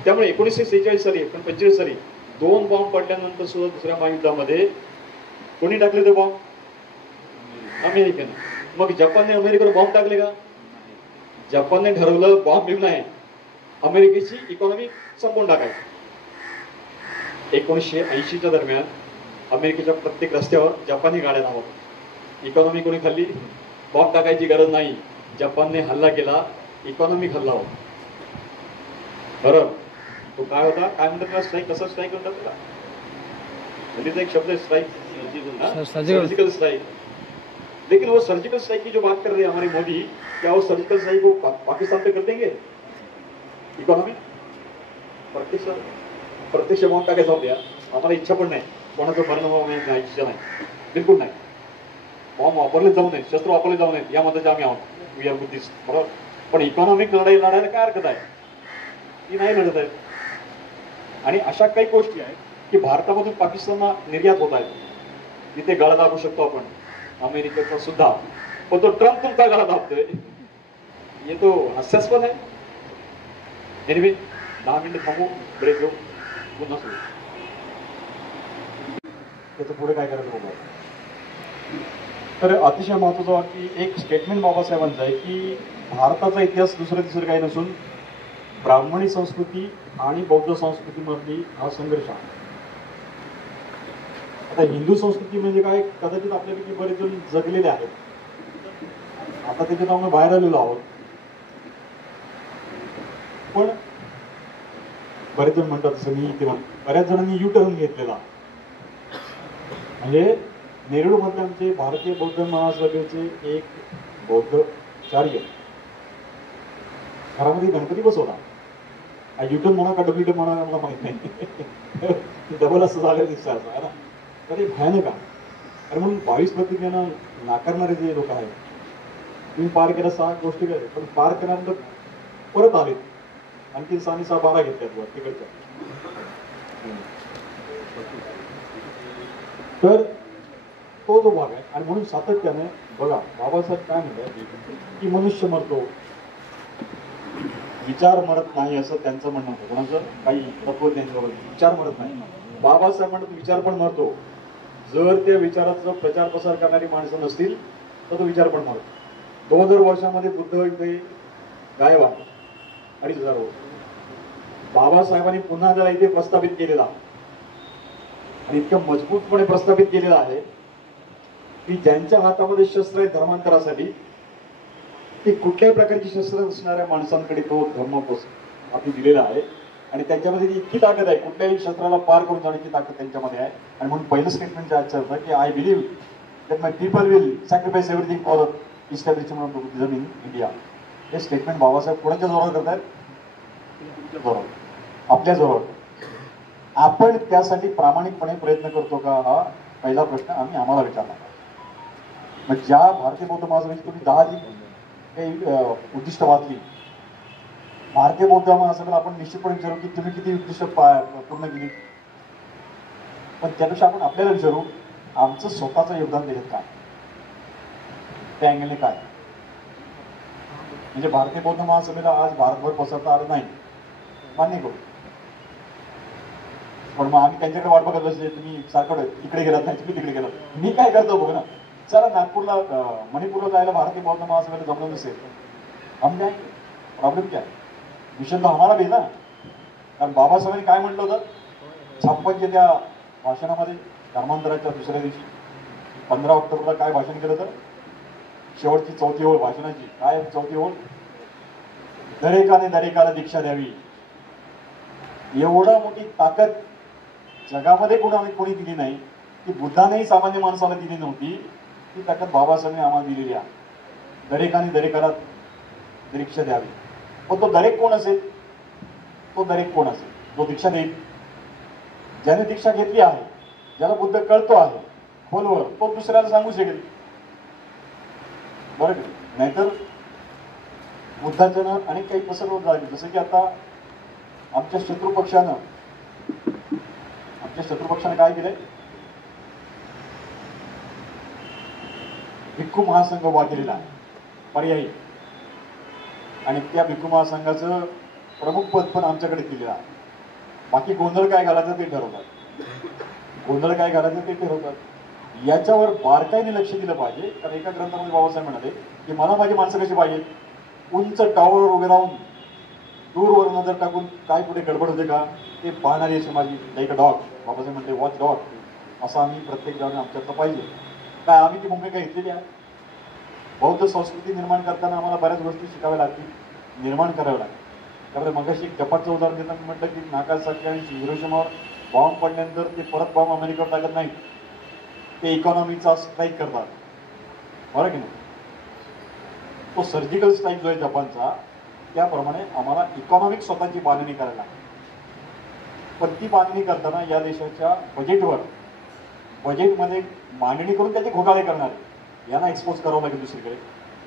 त्यामुळे 1946 साली 1945 साली 2 बॉम्ब पडल्यानंतर सुद्धा दुसऱ्या महायुद्धामध्ये कोणी टाकले ते बॉम्ब? अमेरिकेनं. मग जपानने अमेरिकेवर बॉम्ब टाकले का? जपानने ठरवलं बॉम्ब घेऊन आहे अमेरिकेची इकॉनॉमी संपवून टाकायची. 1980च्या दरम्यान अमेरिकेच्या प्रत्येक रस्त्यावर जपानी गाड्या धावत. इकॉनॉमी कोणी खाल्ली? बॉम्ब टाकायची गरज नाही. जपानने हल्ला केला, इकॉनॉमी खाल्ला होता. बरं तो काय होता? काय म्हणतात स्ट्राईक? कसं स्ट्राईक म्हणतात त्याला? हिंदीचा एक शब्द है स्ट्राइक, सर्जिकल स्ट्राइक. लेकिन वो सर्जिकल स्ट्राइक की जो बात कर रहे हैं हमारे मोदी, क्या वो सर्जिकल स्ट्राइक को पाकिस्तान पे कर देंगे? इकॉनॉमी प्रत्यक्ष बॉम्ब टाकायचा होत्या. आम्हाला इच्छा पण नाही कोणाचं मरण व्हावं नाही, इच्छा नाही, बिलकुल नाही. बॉम्ब वापरले जाऊ नये, शस्त्र वापरले जाऊ नयेत या मताचे आम्ही आहोत. वी आर बुद्धिस्ट, बरोबर. पण इकॉनॉमिक लढायला काय हरकत आहे? ती नाही लढत आहेत. आणि अशा काही गोष्टी आहेत की भारतामधून पाकिस्तानला निर्यात होत आहेत. तिथे गळा दाबू शकतो आपण अमेरिकेचा सुद्धा. पण तो ट्रम्प तुमचा गळा दाबतोय हे तो हास्यास्पद आहे. एनिवे 10 मिनिटं थांबू, ब्रेक घेऊ, पुन्हा सुरू. त्याचं पुढे काय करायचं बघा. तर अतिशय महत्वाचं वाक्य एक स्टेटमेंट बाबासाहेबांचं आहे की भारताचा इतिहास दुसरं काही नसून ब्राह्मणी संस्कृती आणि बौद्ध संस्कृतीमधली हा संघर्ष आहे. आता हिंदू संस्कृती म्हणजे काय कदाचित आपल्यापैकी बरेच जण जगलेले आहेत. आता त्याच्यात आपण बाहेर आलेलो आहोत. पण बरेच जण म्हणतात तसं मी ते बऱ्याच जणांनी यू टर्न घेतलेला. म्हणजे नेरुळ मध्ये आमचे भारतीय बौद्ध महासभेचे एक बौद्धचार्य घरामध्ये गणपती बसवला. युटर्न म्हणा का डब्ल्यू म्हणा मला माहित नाही. डबल असं झालं दिसतं असं आहे ना. तर हे भयानक आहे. अरे म्हणून 22 प्रतिज्ञांना नाकारणारे जे लोक आहेत तुम्ही पार केला 6 गोष्टी केल्या पण पार केल्यानंतर परत आले आणखी 6 आणि 6 12 घेतल्यात वर तिकडच्या. तर तो जो भाग आहे आणि म्हणून सातत्याने बघा बाबासाहेब काय म्हणतात की मनुष्य मरतो विचार मरत नाही असं त्यांचं म्हणणं होतं. कोणाचं? काही तत्वज्ञानी विचार मरत नाही. बाबासाहेब म्हणतात विचार पण मरतो. जर त्या विचाराचा प्रचार प्रसार करणारी माणसं नसतील तर तो विचार पण मरतो. 2000 वर्षामध्ये बुद्ध इथे गायब आहे. 2,500 बाबासाहेबांनी पुन्हा जरा इथे प्रस्थापित केलेला आणि इतकं मजबूतपणे प्रस्थापित केलेला आहे की ज्यांच्या हातामध्ये शस्त्र आहे धर्मांतरासाठी, ती कुठल्याही प्रकारची शस्त्र असणाऱ्या माणसांकडे तो धर्म आपली दिलेला आहे आणि त्यांच्यामध्ये इतकी ताकद आहे, कुठल्याही शस्त्राला पार करून जाण्याची ताकद त्यांच्यामध्ये आहे. आणि म्हणून पहिलं स्टेटमेंट जे आजचं होतं की I believe that my people will sacrifice everything for establishment of Buddhism in India. हे स्टेटमेंट बाबासाहेब कोणाच्या जोरावर करतायत? तुमच्या जोरावर, आपल्या जोरावर. आपण त्यासाठी प्रामाणिकपणे प्रयत्न करतो का, हा पहिला प्रश्न आम्हाला विचारला. मग ज्या भारतीय बौद्ध महासभेची तुम्ही 10 जी काही उद्दिष्ट वाचली, भारतीय बौद्ध महासभेला आपण निश्चितपणे विचारू की तुम्ही किती उद्दिष्ट पूर्ण केली. पण त्यापेक्षा आपण आपल्याला विचारू आमचं स्वतःचं योगदान दिलं काय, त्या अँगलने काय. म्हणजे भारतीय बौद्ध महासभेला आज भारतभर पसरता आलं नाही, मान्य करू. पण मग आम्ही त्यांच्याकडे वाट बघत असते, तुम्ही सारखं इकडे गेलात नाही, तुम्ही तिकडे गेलात. मी काय करतो बघ ना, चला नागपूरला मणिपूरला जायला भारतीय बौद्ध महासभेला जमलं नसेल, हम काय प्रॉब्लेम काय, मिशन तर आम्हाला भी ना. कारण बाबासाहेबांनी काय म्हटलं होतं 56च्या त्या भाषणामध्ये, धर्मांतराच्या दुसऱ्या दिवशी 15 ऑक्टोबरला काय भाषण केलं तर, शेवटची 4थी ओळ भाषणाची काय 4थी ओळ, दरेकाने दरेकाला दीक्षा द्यावी. एवढा मोठी ताकद जगामध्ये कोणी दिली नाही की बुद्धानेही सामान्य माणसाला दिली नव्हती, ती ताकद बाबासाहेबांनी आम्हाला दिलेली आहे. दरेकाने दरेकाला दीक्षा द्यावी. पण तो दरेक कोण असेल, तो दरेक कोण असेल जो दीक्षा देईल, ज्याने दीक्षा घेतली आहे, ज्याला बुद्ध कळतो आहे खोलवर, तो दुसऱ्याला सांगू शकेल. बरं, नाहीतर बुद्धाचं अनेक काही पसरवत झाले. जसं की आता आमच्या शत्रुपक्षानं काय केलंय, भिक्खू महासंघ उभा केलेला आहे पर्यायी, आणि त्या भिक्खू महासंघाचं प्रमुख पद पण आमच्याकडे दिलेलं आहे. बाकी गोंधळ काय घालायचं ते ठरवतात. याच्यावर बारकाईने लक्ष दिलं पाहिजे. कारण एका ग्रंथामध्ये बाबासाहेब म्हणाले की मला माझी माणसं कशी पाहिजे, उंच टावरवर उभे राहून दूरवर नजर टाकून काय कुठे गडबड होते का ते पाहणारी अशी माझी लाईक अ डॉग. बाबासाहेब म्हणते वॉच डॉग. असं आम्ही प्रत्येक जण आमच्यातलं पाहिजे. काय आम्ही ती भूमिका घेतलेली आहे. बौद्ध संस्कृती निर्माण करताना आम्हाला बऱ्याच गोष्टी शिकाव्या लागतील, निर्माण कराव्या लागतील. त्यामुळे मगाशी एक जपानचं उदाहरण देताना म्हटलं की नागासाकी आणि हिरोशिमावर बॉम्ब पडल्यानंतर ते परत बॉम्ब अमेरिकेवर टाकत नाहीत, ते इकॉनॉमीचा स्ट्राईक करतात. बरं की नाही. तो सर्जिकल स्ट्राईक जो आहे जपानचा, त्याप्रमाणे आम्हाला इकॉनॉमिक स्वतःची बांधणी करायला लागते. पण ती बांधणी करताना या देशाच्या बजेटमध्ये मांडणी करून त्याचे घोटाळे करणार, यांना एक्सपोज करावं लागेल दुसरीकडे.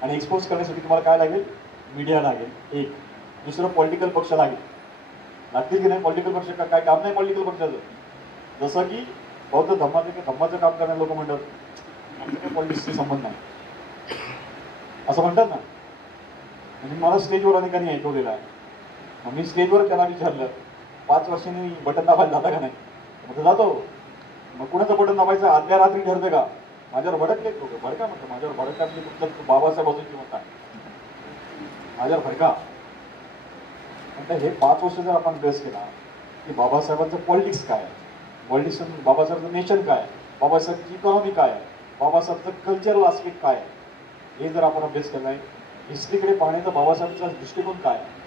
आणि एक्सपोज करण्यासाठी तुम्हाला काय लागेल, मीडिया लागेल एक, दुसरं पॉलिटिकल पक्ष लागतील की नाही. पॉलिटिकल पक्ष काय काम नाही पॉलिटिकल पक्षाचं. जसं की बौद्ध धम्माचं काम करणारे लोक म्हणतात पॉलिटिक्सशी संबंध नाही असं म्हणतात ना. म्हणजे मला स्टेजवर अनेकांनी ऐकवलेलं आहे. मग मी स्टेजवर त्याला विचारलं 5 वर्षांनी बटन दाबायला जाता का नाही, म्हटलं जातो. मग कुणाचं बटन दाबायचं आदल्या रात्री ठरतं का, माझ्यावर भडकले भडका म्हटलं, माझ्यावर भडका म्हणजे तुमचं बाबासाहेब असून किंवा काय, माझ्यावर भडका म्हटलं. हे 5 वर्ष जर आपण अभ्यास केला की बाबासाहेबांचं पॉलिटिक्स काय आहे, बाबासाहेबांचं नेशन काय आहे, बाबासाहेबची इकॉनॉमी काय आहे, बाबासाहेबचं कल्चरल आस्पेक्ट काय आहे, हे जर आपण अभ्यास केला आहे. हिस्ट्रीकडे पाहण्याचा बाबासाहेबांचा दृष्टिकोन काय आहे.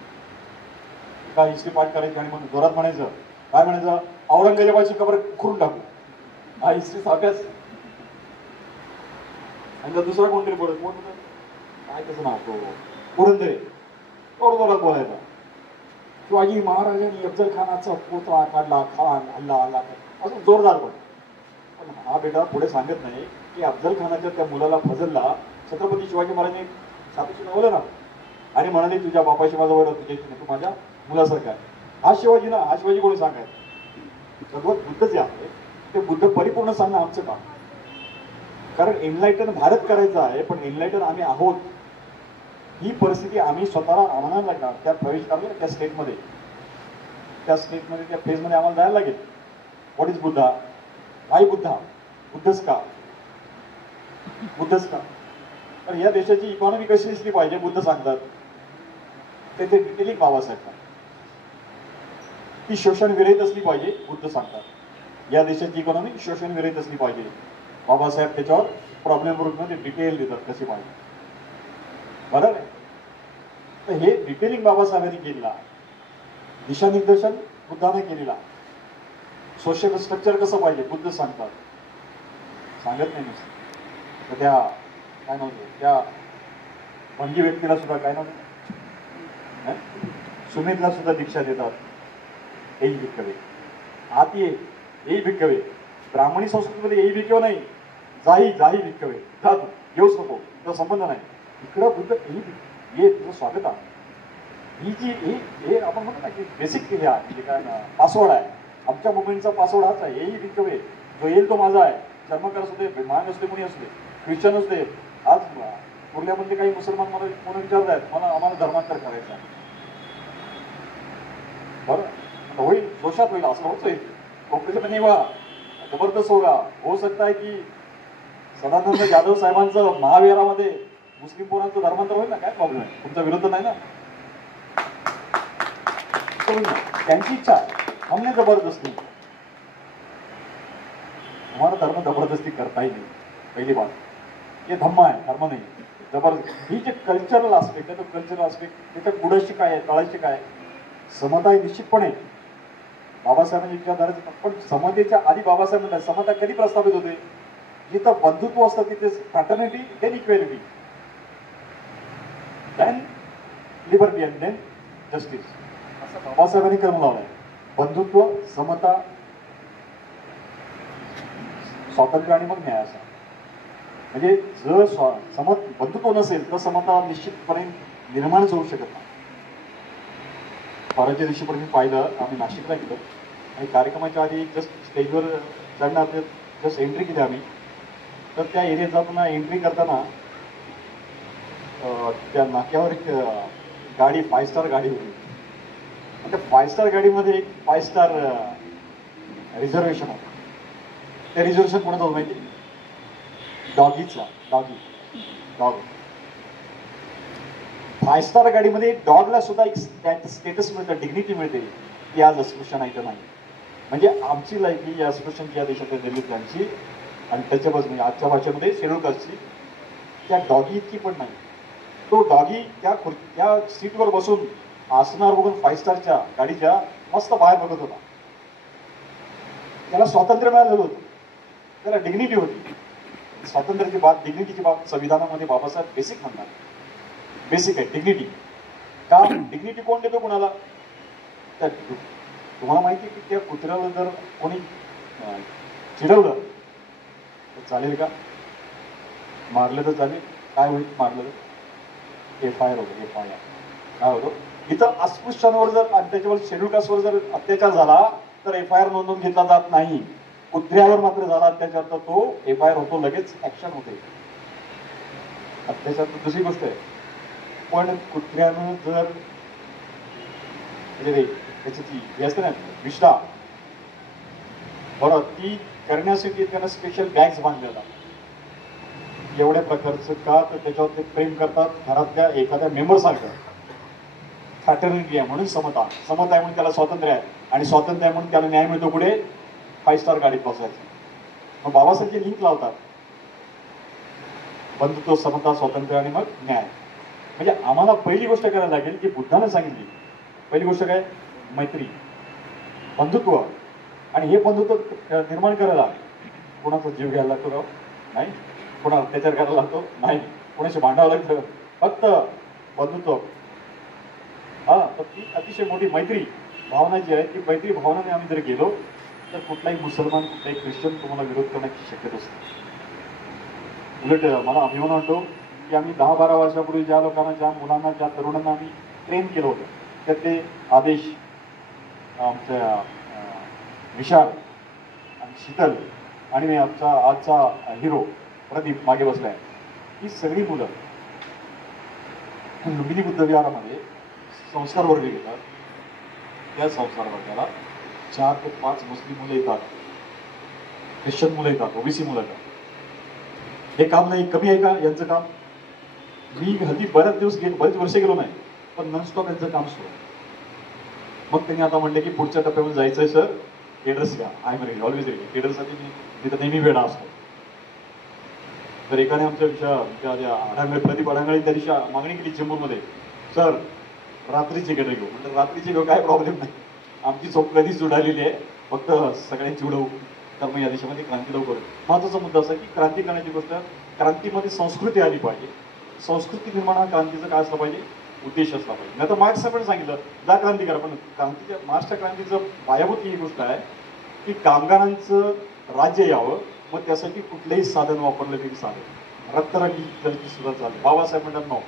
काय हिस्ट्री पाठ करायची आणि मग जोरात म्हणायचं, काय म्हणायचं, औरंगजेबाची कबर खुरून टाकू, हा हिस्ट्रीचा अभ्यास. आणि जर दुसरा कोणतरी बोलत कोण काय कसं नाव तो पुरंदरे, जोरात बोलायचा. शिवाजी महाराजांनी अफजल खानाचा पुतळा काढला, खान अल्ला अल्ला असं जोरदार बोल. पण हा बेटा पुढे सांगत नाही की अफजल खानाच्या त्या मुलाला फजलला छत्रपती शिवाजी महाराजांनी साथीशी नवलं ना आणि म्हणाले तुझ्या बापाशी माझा वैर तुझ्या तू माझ्या मुलासारखा आहे. हा शिवाजी ना, हा शिवाजी कोणी सांगायचं. भगवत बुद्ध जे आहे ते बुद्ध परिपूर्ण सांगणं आमचं काम. कारण एनलायटन भारत करायचं आहे, पण एनलायटन आम्ही आहोत ही परिस्थिती आम्ही स्वतःला आम्हाला लागणार. त्या प्रवेश करायला त्या स्टेटमध्ये त्या फेजमध्ये आम्हाला जायला लागेल. What is Buddha, why Buddha, बुद्धच का. तर या देशाची इकॉनॉमी कशी दिसली पाहिजे बुद्ध सांगतात. ते डिटेलिंग बाबासाहेब सांगतात. ती शोषण विरहित असली पाहिजे, बुद्ध सांगतात या देशाची इकॉनॉमी शोषण विरहित असली पाहिजे. बाबासाहेब त्याच्यावर प्रॉब्लेम मध्ये डिटेल देतात कशी पाहिजे. बरोबर आहे. तर हे डिटेलिंग बाबासाहेबांनी केलेला, दिशानिर्देशन बुद्धाने केलेला. सोशल स्ट्रक्चर कसं पाहिजे बुद्ध सांगतात, सांगत नाही नुसतं. तर त्या काय नव्हतं त्या भंगी व्यक्तीला सुद्धा काय नव्हतं, सुमितला सुद्धा दीक्षा देतात. येई भिक्कवे आत येई भिक्कवे. ब्राह्मणी संस्कृतीमध्ये येई भिक्कव नाही, जाई जाई भिक्कवे. जा तू, येऊच नको, तुझा संबंध नाही. इकडं बुद्ध ये तुझं स्वागत आहे. ही जी हे आपण म्हणतो ना की बेसिक हे आहे, म्हणजे काय पासवर्ड आहे. आमच्या मुवमेंटचा पासवर्ड हाच आहे, येई भिक्कवे. जो येईल तो माझा आहे. चर्मकार असू दे, मान असू दे, कोणी असू दे, ख्रिश्चन असू दे. आज कुर्ल्यामध्ये काही मुसलमान मला विचारत आहेत, मला आम्हाला धर्मांतर करायचं आहे. बरं होईल, जोशात होईल, असं होतंय. कॉम्पिटिशन नाही व्हा, जबरदस्त होगा. हो सकता है की सदानंद जाधव साहेबांचं महाविहारामध्ये मुस्लिम पोरांचं धर्मांतर होईल ना, काय प्रॉब्लेम आहे, तुमचा विरोध नाही ना. त्यांची इच्छा आहे, हमने जबरदस्ती. हमारा धर्म जबरदस्ती करता ही नाही, पहिली बात. हे धम्म आहे, धर्म नाही. जबरदस्त ही जे कल्चरल आस्पेक्ट आहे, तो कल्चरल आस्पेक्ट त्याच्या पुढाशी काय आहे, तळाशी काय आहे. समता ही निश्चितपणे बाबासाहेबांच्या विचारधारेचं. पण समतेच्या आधी बाबासाहेब म्हणतात समता कधी प्रस्थापित होते, जिथं बंधुत्व असतं तिथे fraternity, then equality, then liberty and then justice. असं बाबासाहेबांनी क्रम लावलाय. बंधुत्व, समता, स्वातंत्र्य आणि मग न्याय. असं म्हणजे जर बंधुत्व नसेल तर समता निश्चितपणे निर्माणच होऊ शकत नाही. परवाच्या दिवशी पण मी पाहिलं, आम्ही नाशिकला गेलो आणि कार्यक्रमाच्या आधी जस्ट स्टेजवर चढणार, जस्ट एंट्री केली आम्ही. तर त्या एरियात जाताना एंट्री करताना त्या नाक्यावर एक गाडी, 5 स्टार गाडी होती. त्या 5 स्टार गाडीमध्ये एक 5 स्टार रिझर्वेशन होतं. ते रिझर्वेशन कोणाचं होतं माहिती? डॉगीचा. डॉग 5 स्टार गाडीमध्ये डॉगला सुद्धा एक स्टेटस मिळतं, डिग्निटी मिळते की आज अस्पृश्य नाही तर नाही. म्हणजे आमची लाईफ ही या अस्पृश्यांची, या देशातल्या दलितांची आणि त्याच्यापासून म्हणजे आजच्या भाषेमध्ये शेड्यूल कास्टची, त्या डॉगी इतकी पण नाही. तो डॉगी त्या सीटवर बसून आसनावर बघून 5 स्टारच्या गाडीच्या मस्त बाहेर बघत होता. त्याला स्वातंत्र्य मिळालेलं होतं, त्याला डिग्निटी होती. स्वातंत्र्याची बात, डिग्निटीची बात संविधानामध्ये बाबासाहेब बेसिक म्हणतात. बेसिक आहे डिग्निटी. का डिग्निटी कोण देतो कुणाला? त्या तुम्हाला माहिती आहे की त्या कुत्र्याला जर कोणी चिडवलं तर चालेल का? मारलं तर चालेल? काय होईल मारलं तर? FIR होतं. FIR काय होतं? इथं अस्पृश्यांवर जर आणि त्याच्यावर शेड्यूल कास्टवर जर अत्याचार झाला तर FIR नोंदवून घेतला जात नाही. कुत्र्यावर मात्र झाला अत्याचार तर तो FIR होतो, लगेच ऍक्शन होते. अत्याचार तर दुसरी गोष्ट आहे. पण कुत्र्यानं जर म्हणजे त्याची ती हे असते ना विष्ठा, बरोबर, ती करण्यासाठी त्यांना स्पेशल बॅग्स बांधल्या जातात. एवढ्या प्रकारचं का तर त्याच्यावर ते प्रेम करतात घरातल्या एखाद्या मेंबरसारखं. फ्रॅटर्निटी आहे म्हणून समता आहे म्हणून त्याला स्वातंत्र्य आहे, आणि स्वातंत्र्य आहे म्हणून त्याला न्याय मिळतो पुढे 5 स्टार गाडीत बसायचं. मग बाबासाहेब जे लिंक लावतात, बंधुत्व, समता, स्वातंत्र्य आणि मग न्याय. म्हणजे आम्हाला पहिली गोष्ट करायला लागेल की बुद्धाने सांगितली, पहिली गोष्ट काय? मैत्री, बंधुत्व. आणि हे बंधुत्व निर्माण करायला कोणाचा जीव घ्यायला लागतो का? नाही. कोणा अत्याचार करायला लागतो? नाही. कोणाशी भांडावं लागतं? फक्त बंधुत्व. हा, तर ती अतिशय मोठी मैत्री भावना जी आहे, ती मैत्री भावनाने आम्ही जर गेलो तर कुठलाही मुसलमान, कुठलाही ख्रिश्चन तुम्हाला विरोध करण्याची शक्यता असते. उलट मला अभिमान वाटतो की आम्ही 10-12 वर्षापूर्वी ज्या लोकांना, ज्या मुलांना, ज्या तरुणांना आम्ही ट्रेन केलं होतं, त्यातले आदेश, आमच्या विशाल आणि शीतल आणि आमचा आजचा हिरो प्रदीप मागे बसलाय, ही सगळी मुलं लुंबिनी बुद्ध विहारामध्ये संस्कार वर्ग घेतात. त्या संस्कार वर्गाला 4 ते 5 मुस्लिम मुलं येतात, ख्रिश्चन मुलं येतात, ओबीसी मुलं येतात. हे काम नाही कमी आहे का यांचं काम? मी हल्ली बरेच वर्ष गेलो नाही, पण नॉनस्टॉप यांचं काम सुरू आहे. मग त्यांनी आता म्हणले की पुढच्या टप्प्यावर जायचंय सर, केडर्स घ्या. I am ready, always ready. केडर्ससाठी मी तर नेहमी वेळा असतो. तर एकाने आमच्या प्रदीप अडांगळे त्या दिवशी मागणी केली चेंबूरमध्ये, सर रात्रीचे केडर घेऊ. म्हणजे रात्रीचे घेऊ, काय प्रॉब्लेम नाही, आमची झोप कधीच उडालेली आहे, फक्त सगळ्यांची उडवू. तर मग या देशामध्ये क्रांती लवकर. महत्वाचा मुद्दा असा की क्रांती करण्याची गोष्ट, क्रांतीमध्ये संस्कृती आली पाहिजे. संस्कृती निर्माण हा क्रांतीचा काय असला पाहिजे, उद्देश असला पाहिजे. नाही तर मार्क्स साहेबांनी सांगितलं जा क्रांती करा, पण क्रांतीच्या मार्क्सच्या क्रांतीचं पायाभूत ही गोष्ट आहे की कामगारांचं राज्य यावं, मग त्यासाठी कुठलंही साधन वापरलं तरी चालेल, रक्तरंगी जलची सुद्धा चालेल. बाबासाहेब म्हणतात नो,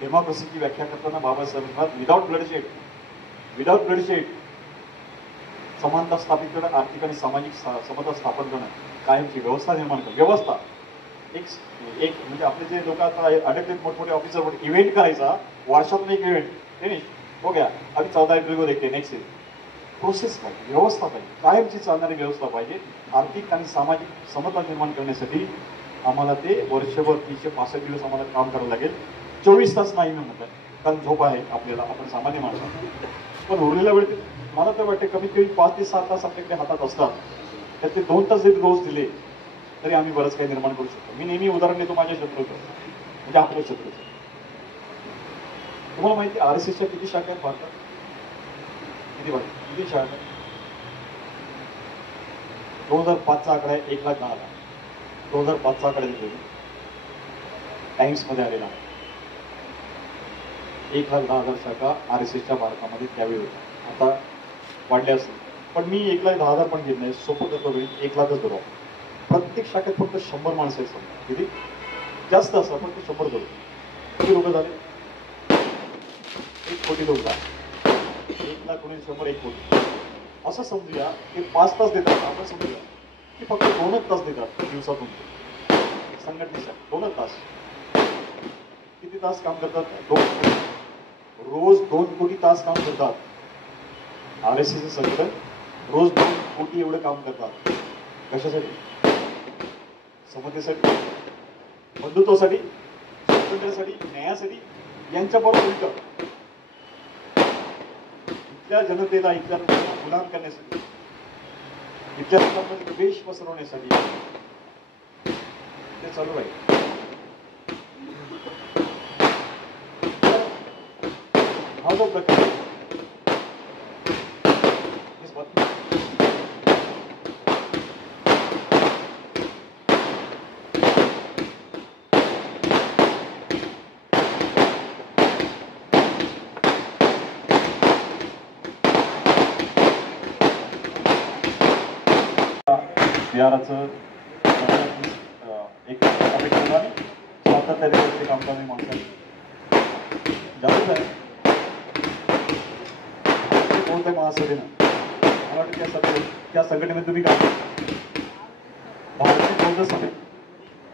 डेमोक्रेसीची व्याख्या करताना बाबासाहेब म्हणतात विदाउट ब्लडशेड समानता स्थापित करणं, आर्थिक आणि सामाजिक समता स्थापन करणं, कायमची व्यवस्था निर्माण करणं. व्यवस्था एक म्हणजे आपले जे लोक आता अडकलेत मोठमोठे ऑफिसर, इव्हेंट करायचा वर्षातून एक इव्हेंट फिनिश हो गया, अभी 14 एप्रिल को देखते नेक्स्ट इज प्रोसेस पाहिजे, व्यवस्था पाहिजे, कायमची चालणारी व्यवस्था पाहिजे. आर्थिक आणि सामाजिक समता निर्माण करण्यासाठी आम्हाला ते वर्षभर 365 दिवस आम्हाला काम करावं लागेल. 24 तास नाही मी म्हणतात, कारण झोप आहे आपल्याला, आपण सामान्य माणसं. पण उरलेल्या वेळ मला तर वाटते कमीत कमी 5 ते 7 तास आपल्याकडे हातात असतात. त्यात ते 2 तास जरी रोज दिले तरी आम्ही बरंच काही निर्माण करू शकतो. मी नेहमी उदाहरण देतो माझ्या शत्रूचं, म्हणजे आपल्या शत्रूचं. तुम्हाला माहिती RSSच्या किती शाखा आहेत भारतात? किती शाखा आहेत? 2005चा आकडा आहे 1,10,000. 2005चा आकडा दिलेला टाइम्समध्ये आलेला आहे. 1,10,000 शाखा RSSच्या भारतामध्ये त्यावेळी होत्या. आता वाढल्या असतील, पण मी 1,10,000 पण घेत नाही, सोपं करतो वेळी 1,00,000च धरू. प्रत्येक शाखेत फक्त 100 माणसं आहेत. समजा किती जास्त असतात, फक्त 100 धरू. किती लोक झाले? 1 कोटी लोक झाले. 1,00,000 1 कोटी असं समजूया. ते 5 तास देतात, आपण समजूया की फक्त 2च तास देतात दिवसातून संघटनेसाठी. 2च तास. किती तास काम करतात? 2. रोज 2 कोटी तास काम करतात. RSSचे संघटन रोज 2 कोटी एवढं काम करतात. कशासाठी? समतेसाठी, बंधुत्वासाठी, स्वातंत्र्यासाठी, न्यायासाठी. यांच्याबरोबर उलट इथल्या जनतेला, इथल्या लोकांना गुलाम करण्यासाठी, इथल्या लोकांमध्ये द्वेष पसरवण्यासाठी ते चालू राहील. हा जो प्रकार बिहाराचं एक सातत्याने काम करणारी माणसं जास्त आहे. कोणत्या महासभेनं मला वाटतं त्या संघटनेमध्ये तुम्ही काय भारतीय बौद्ध सभे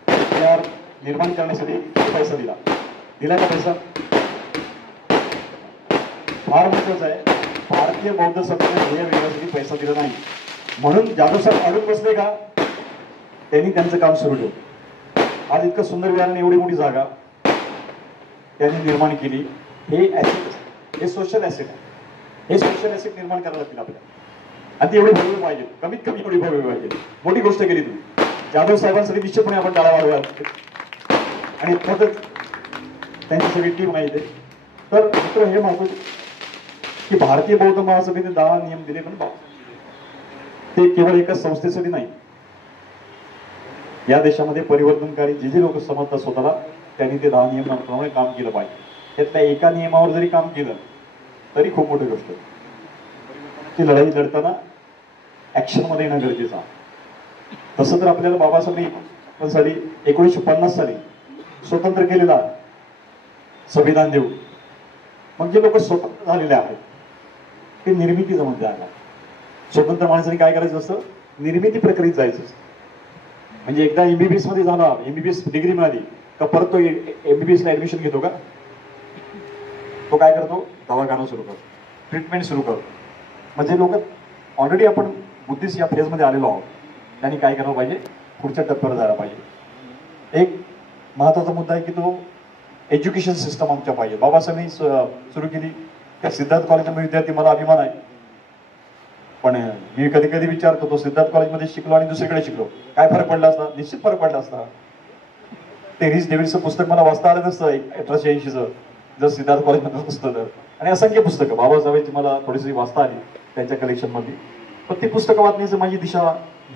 बिहार निर्माण करण्यासाठी पैसा दिला का पैसा? फार महत्वाचं आहे. भारतीय बौद्ध सभेने ध्येय विकासासाठी पैसा दिला नाही, म्हणून जाधव साहेब अडून बसले का? त्यांनी त्यांचं काम सुरू ठेवलं. आज इतकं सुंदर विहाराने एवढी मोठी जागा त्यांनी निर्माण केली. हे ऍसेट, हे सोशल ऍसेट आहे. हे सोशल ऍसेट निर्माण करायला लागतील आपल्याला, आणि ती एवढी भव्य पाहिजे, कमीत कमी एवढी भव्य पाहिजे. मोठी गोष्ट केली तुम्ही. जाधव साहेबांसाठी निश्चितपणे आपण टाळ्या वाजवाव्यात, आणि इतकंच त्यांची सगळी टीम माहिती आहे. तर मित्र, हे महत्वाचे की भारतीय बौद्ध महासभेने 10 नियम दिले, पण ते केवळ एकाच संस्थेसाठी नाही. या देशामध्ये परिवर्तनकारी जे लोक समजतात स्वतःला, त्यांनी ते 10 नियमांप्रमाणे काम केलं पाहिजे. त्यातल्या एका नियमावर जरी काम केलं तरी खूप मोठी गोष्ट आहे. ती लढाई लढताना ऍक्शन मध्ये येणं गरजेचं आहे. तसं तर आपल्याला बाबासाहेब साली 1950 साली स्वतंत्र केलेला संविधान देऊ. मग जे लोक स्वतंत्र झालेले आहेत ते निर्मिती जमत आहे. स्वतंत्र माणसाने काय करायचं असतं? निर्मिती प्रक्रियेत जायचं असतं. म्हणजे एकदा MBBS मध्ये झाला, MBBS डिग्री मिळाली का परत तो MBBS ला ऍडमिशन घेतो का? तो काय करतो? दवाखाना सुरू करतो, ट्रीटमेंट सुरू करतो. म्हणजे लोक ऑलरेडी आपण बुद्धिस्ट या फेजमध्ये आलेलो आहोत, त्यांनी काय करायला पाहिजे? पुढच्या टप्प्यावर जायला पाहिजे. एक महत्वाचा मुद्दा आहे की तो एज्युकेशन सिस्टम आमच्या पाहिजे. बाबासाहेबांनी सुरू केली त्या सिद्धार्थ कॉलेजमध्ये विद्यार्थी, मला अभिमान आहे. पण मी कधी कधी विचार करतो, सिद्धार्थ कॉलेजमध्ये शिकलो आणि दुसरीकडे शिकलो, काय फरक पडला असता? निश्चित फरक पडला असता. ते रीस डेव्हिडचं पुस्तक मला वाचता आलं नसतं 1880चं, जर सिद्धार्थ कॉलेजमध्ये नसतं तर. आणि असंख्य पुस्तकं बाबासाहेबांची मला थोडीशी वाचता आली त्यांच्या कलेक्शनमधली. पण ती पुस्तकं वाचण्याची माझी दिशा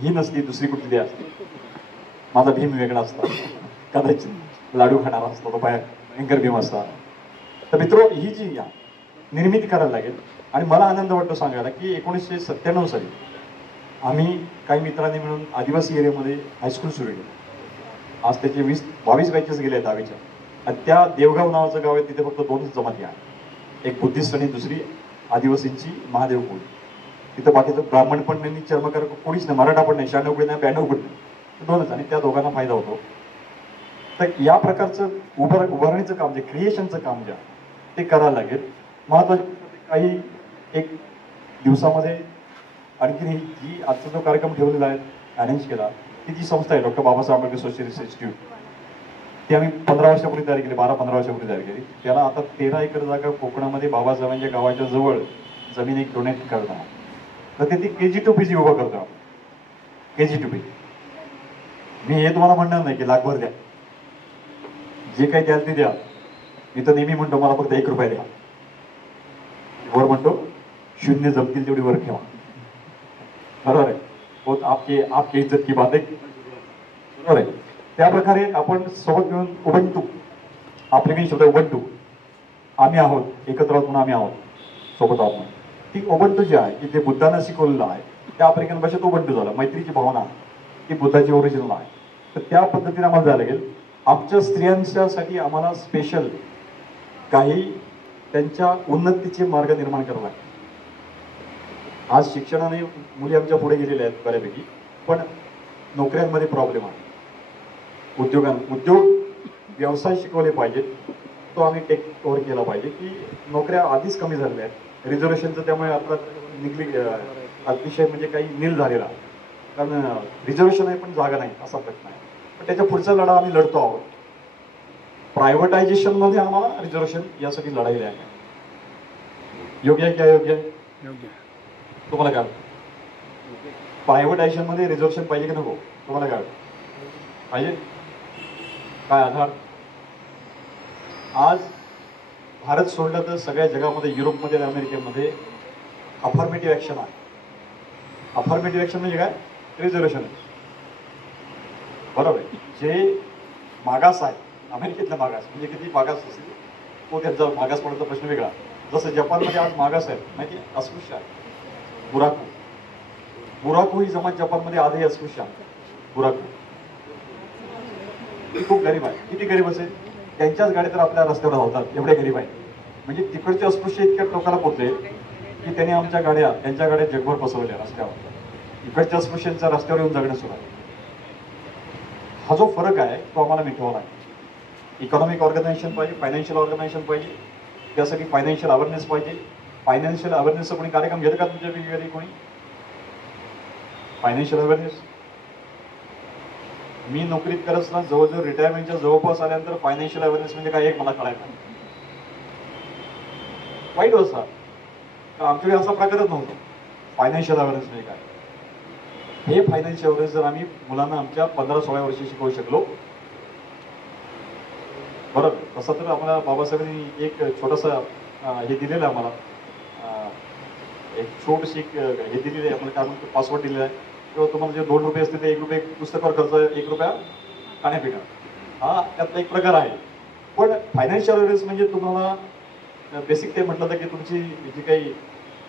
ही नसती, दुसरी कुठली असते. माझा भीम वेगळा असता, कदाचित लाडू खाणारा असतो तो बाहेर, भयंकर भीम असता. तर मित्र, ही जी निर्मिती करायला लागेल. आणि मला आनंद वाटतो सांगायला की 1997 साली आम्ही काही मित्रांनी मिळून आदिवासी एरियामध्ये हायस्कूल सुरू केलं. आज त्याचे 22 बॅचेस गेले आहेत 10वीच्या. आणि त्या देवगाव नावाचं गाव आहे, तिथे फक्त 2च जमाती आहे, एक बुद्धिस्ट आणि दुसरी आदिवासींची महादेव कोळी. तिथं बाकीचं ब्राह्मण पण नाही, चर्मकार कोणीच नाही, मराठा पण नाही, 96 नाही, 92 पण नाही, 2च. आणि त्या दोघांना फायदा होतो. तर या प्रकारचं उभारणीचं काम, जे क्रिएशनचं काम जे ते करायला लागेल. महत्वाचे काही एक दिवसामध्ये आणखी जी आजचा जो कार्यक्रम ठेवलेला आहे, अरेंज केला, ती जी संस्था आहे doctor Babasaheb Ambedkar social institute, ती आम्ही 15 वर्षापूर्वी तयार केली, 12-15 वर्षापूर्वी तयार केली. त्याला आता 13 एकर जागा कोकणामध्ये बाबासाहेबांच्या गावाच्या जवळ जमीन एक डोनेट करणार. तर ते ती KG to PG उभं करतो. KG to PG. मी हे तुम्हाला म्हणणार नाही की लाखभर द्या, जे काही द्याल ते द्या. मी तर नेहमी म्हणतो मला फक्त 1 रुपया द्या. वर म्हणतो 0 जमतील तेवढी वर ठेवा. बरोबर आहे. बहुत आपकी इज्जत की बात आहे. बरोबर आहे. त्या प्रकारे आपण सोबत मिळून उबंटू, आफ्रिकन शब्द उबंटू, आम्ही आहोत, एकत्र आहोत म्हणून आम्ही आहोत, सोबत आहोत. ती उबंटू जी आहे की ते बुद्धानं शिकवलेलं आहे, त्या आफ्रिकन भाषेत उबंटू झालं. मैत्रीची भावना ती बुद्धाची ओरिजिनल आहे. तर त्या पद्धतीने आम्हाला जायला लागेल. आमच्या स्त्रियांच्यासाठी आम्हाला स्पेशल काही त्यांच्या उन्नतीचे मार्ग निर्माण करावे लागतात. आज शिक्षणाने मुली आमच्या पुढे गेलेल्या आहेत बऱ्यापैकी, पण नोकऱ्यांमध्ये प्रॉब्लेम आहे. उद्योग व्यवसाय शिकवले पाहिजेत, तो आम्ही टेक ओव्हर केला पाहिजे. की नोकऱ्या आधीच कमी झालेल्या आहेत, रिझर्वेशनचं त्यामुळे आपला अतिशय म्हणजे काही नील झालेला, कारण रिझर्वेशन आहे पण जागा नाही असा प्रश्न आहे. पण त्याच्या पुढचा लढा आम्ही लढतो आहोत. प्रायव्हेटायझेशन मध्ये आम्हाला रिझर्वेशन यासाठी लढायला आहे. योग्य आहे की अयोग्य आहे? तुम्हाला काय प्रायव्हेटायझेशन मध्ये रिझर्वेशन पाहिजे की नको? तुम्हाला काय पाहिजे? काय आधार? आज भारत सोडलं तर सगळ्या जगामध्ये, युरोपमध्ये, अमेरिकेमध्ये अफर्मेटिव्ह ऍक्शन आहे. अफर्मेटिव्ह ऍक्शन म्हणजे काय? रिझर्वेशन. बरोबर आहे. जे मागास आहे, अमेरिकेतला मागास म्हणजे किती मागास असेल तो त्यांचा मागास पडण्याचा प्रश्न वेगळा. जसं जपानमध्ये आज मागास आहे माहिती, अस्पृश्य आहे. बुराकू ही जमात जपानमध्ये आजही अस्पृश्य आहे. बुराकू खूप गरीब आहे. किती गरीब असेल? त्यांच्याच गाड्या तर आपल्या रस्त्यावर धावतात, एवढे गरीब आहे. म्हणजे तिकडचे अस्पृश्य इतक्या टोकाला पोहोचले की त्यांनी आमच्या गाड्या, त्यांच्या गाड्या जगभर पसरवल्या रस्त्यावर. इकडच्या अस्पृश्यांचा रस्त्यावर येऊन जगणं सुरू आहे. हा जो फरक आहे तो आम्हाला मिटवावा लागेल. इकॉनॉमिक ऑर्गनायझेशन पाहिजे, फायनान्शियल ऑर्गनायझेशन पाहिजे, त्यासाठी फायनान्शियल अवेअरनेस पाहिजे. फायनान्शियल अवेअरनेसचा कोणी कार्यक्रम घेतं का तुमच्या वेगवेगळे? कोणी फायनान्शियल अवेअरनेस? मी नोकरीत करत असताना जवळजवळ रिटायरमेंटच्या जवळपास आल्यानंतर फायनान्शियल अवेअरनेस म्हणजे काय एक मला कळायला वाईट असा, आमच्याकडे असा प्रकारच नव्हता. फायनान्शियल अवेअरनेस म्हणजे काय हे फायनान्शियल अवेअरनेस जर आम्ही मुलांना आमच्या 15-16 वर्षी शिकवू शकलो, बरोबर. तसं तर आम्हाला बाबासाहेबांनी एक छोटासा हे दिलेलं आहे आम्हाला, एक छोटीशी हे दिलेली आहे, आपल्याला काय म्हणतो पासवर्ड दिलेला आहे. किंवा तुम्हाला जे 2 रुपये असते ते 1 रुपये पुस्तकावर खर्च, 1 रुपया खाण्यापिणं, हा त्यातला एक प्रकार आहे. पण फायनान्शियल अवेअरनेस म्हणजे तुम्हाला बेसिक ते म्हटलं तर की तुमची जी काही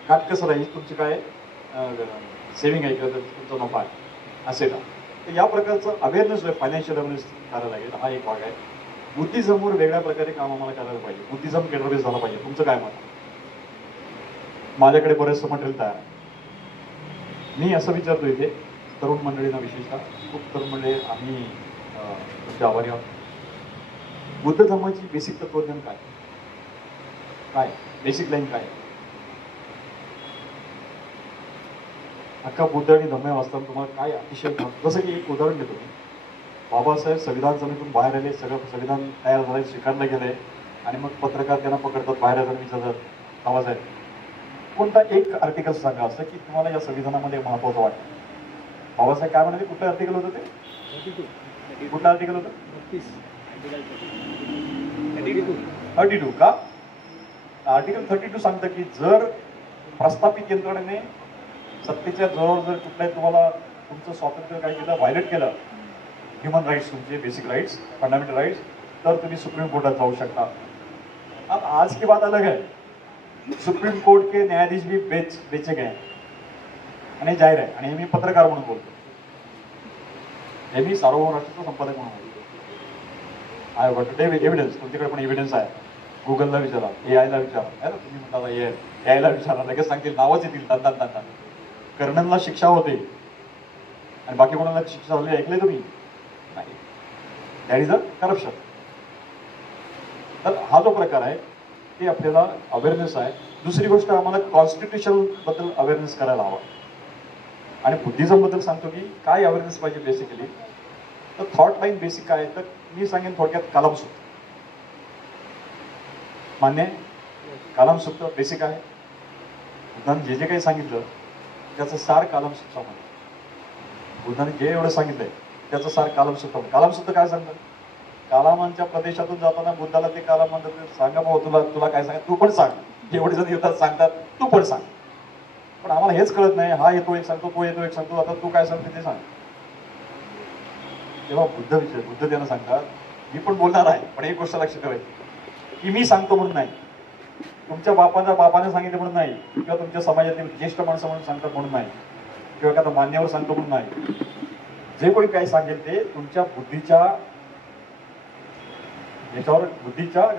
काटकसर आहे, तुमची काय सेव्हिंग आहे किंवा तुमचा नफा आहे असेल, तर या प्रकारचं अवेअरनेस फायनान्शियल अवेअरनेस करायला लागेल. हा एक भाग आहे. बुद्धिझमवर वेगळ्या प्रकारे काम आम्हाला करायला पाहिजे. बुद्धिझम केंद्रभूत झाला पाहिजे. तुमचं काय मत? माझ्याकडे बरेचसं मटेरियल तयार आहे. मी असं विचारतो इथे तरुण मंडळींना, विशेषतः खूप तरुण मंडळी, आम्ही तुमचे आभारी आहोत. बुद्ध धर्माची बेसिक तत्वज्ञान काय? काय बेसिक लाईन काय? अख्खा बुद्ध आणि धम्म वाचताना तुम्हाला काय अतिशय, जसं की एक उदाहरण देतो मी. बाबासाहेब संविधान समितीतून बाहेर आले, सगळं संविधान तयार झालं, स्वीकारलं गेलंय आणि मग पत्रकार त्यांना पकडतात, बाहेर जाऊन विचारतात, बाबासाहेब कोणता एक आर्टिकल सांगा असं की तुम्हाला या संविधानामध्ये महत्वाचं वाटतं. बाबासाहेब काय म्हणाले, कुठलं आर्टिकल होतं ते, कुठलं आर्टिकल होतं, 32 का. आर्टिकल 32 सांगतं की जर प्रस्थापित यंत्रणेने सत्तेच्या जोरावर जर कुठल्याही तुम्हाला तुमचं स्वातंत्र्य काय केलं, व्हायलेट केलं, ह्युमन राईट्स, तुमचे बेसिक राईट्स, फंडामेंटल राईट्स, तर तुम्ही सुप्रीम कोर्टात जाऊ शकता. अब आज की बात अलग है, सुप्रीम कोर्ट के न्यायाधीश भी बेचे गए आणि जाहीर आहे. आणि मी पत्रकार म्हणून बोलतो, हे मी सार्वभौम राष्ट्राचा संपादक म्हणून बोलतो. आय गॉट टुडे एव्हिडन्स, तुमच्याकडे पण एव्हिडन्स आहे, गुगलला विचारा, AI ला विचारा, आहे ना, तुम्ही म्हणता AI ला विचारा, लगेच सांगतील, नावच येतील, तान. कर्णनला शिक्षा होते आणि बाकी कोणाला शिक्षा झाली ऐकले तुम्ही नाही. That is a corruption. तर हा जो प्रकार आहे ते आपल्याला अवेअरनेस आहे. दुसरी गोष्ट, आम्हाला कॉन्स्टिट्यूशन बद्दल अवेअरनेस करायला हवा. आणि बुद्धिझम बद्दल सांगतो की काय अवेअरनेस पाहिजे बेसिकली, तर थॉट लाईन बेसिक काय आहे, तर मी सांगेन थोडक्यात कालमसूत्र. मान्य आहे, कालमसूत्र बेसिक आहे. बुद्धाने जे काही सांगितलं त्याचं सार कालमसूत्रामध्ये, बुद्धाने जे एवढं सांगितलंय त्याचं सार कालमसूत्र. कालमसूत्र काय सांगतं, कालामांच्या प्रदेशातून जाताना बुद्धाला ते कालाम म्हणतात, सांगा भाऊ तुला काय सांगा, तू पण सांग, एवढे जण येतात सांगतात, तू पण सांग. पण आम्हाला हेच कळत नाही, हा येतो एक सांगतो, तो येतो एक सांगतो, आता तू काय सांगते ते सांग. तेव्हा बुद्ध त्यांना सांगतात, मी पण बोलणार आहे, पण एक गोष्ट लक्षात ठेवायची की मी सांगतो म्हणून नाही, तुमच्या बापाने सांगितलं म्हणून नाही, किंवा तुमच्या समाजातील ज्येष्ठ माणसं म्हणून सांगतात म्हणून नाही, किंवा एखादा मान्यवर सांगतो म्हणून नाही. जे कोणी काही सांगेल ते तुमच्या बुद्धीच्या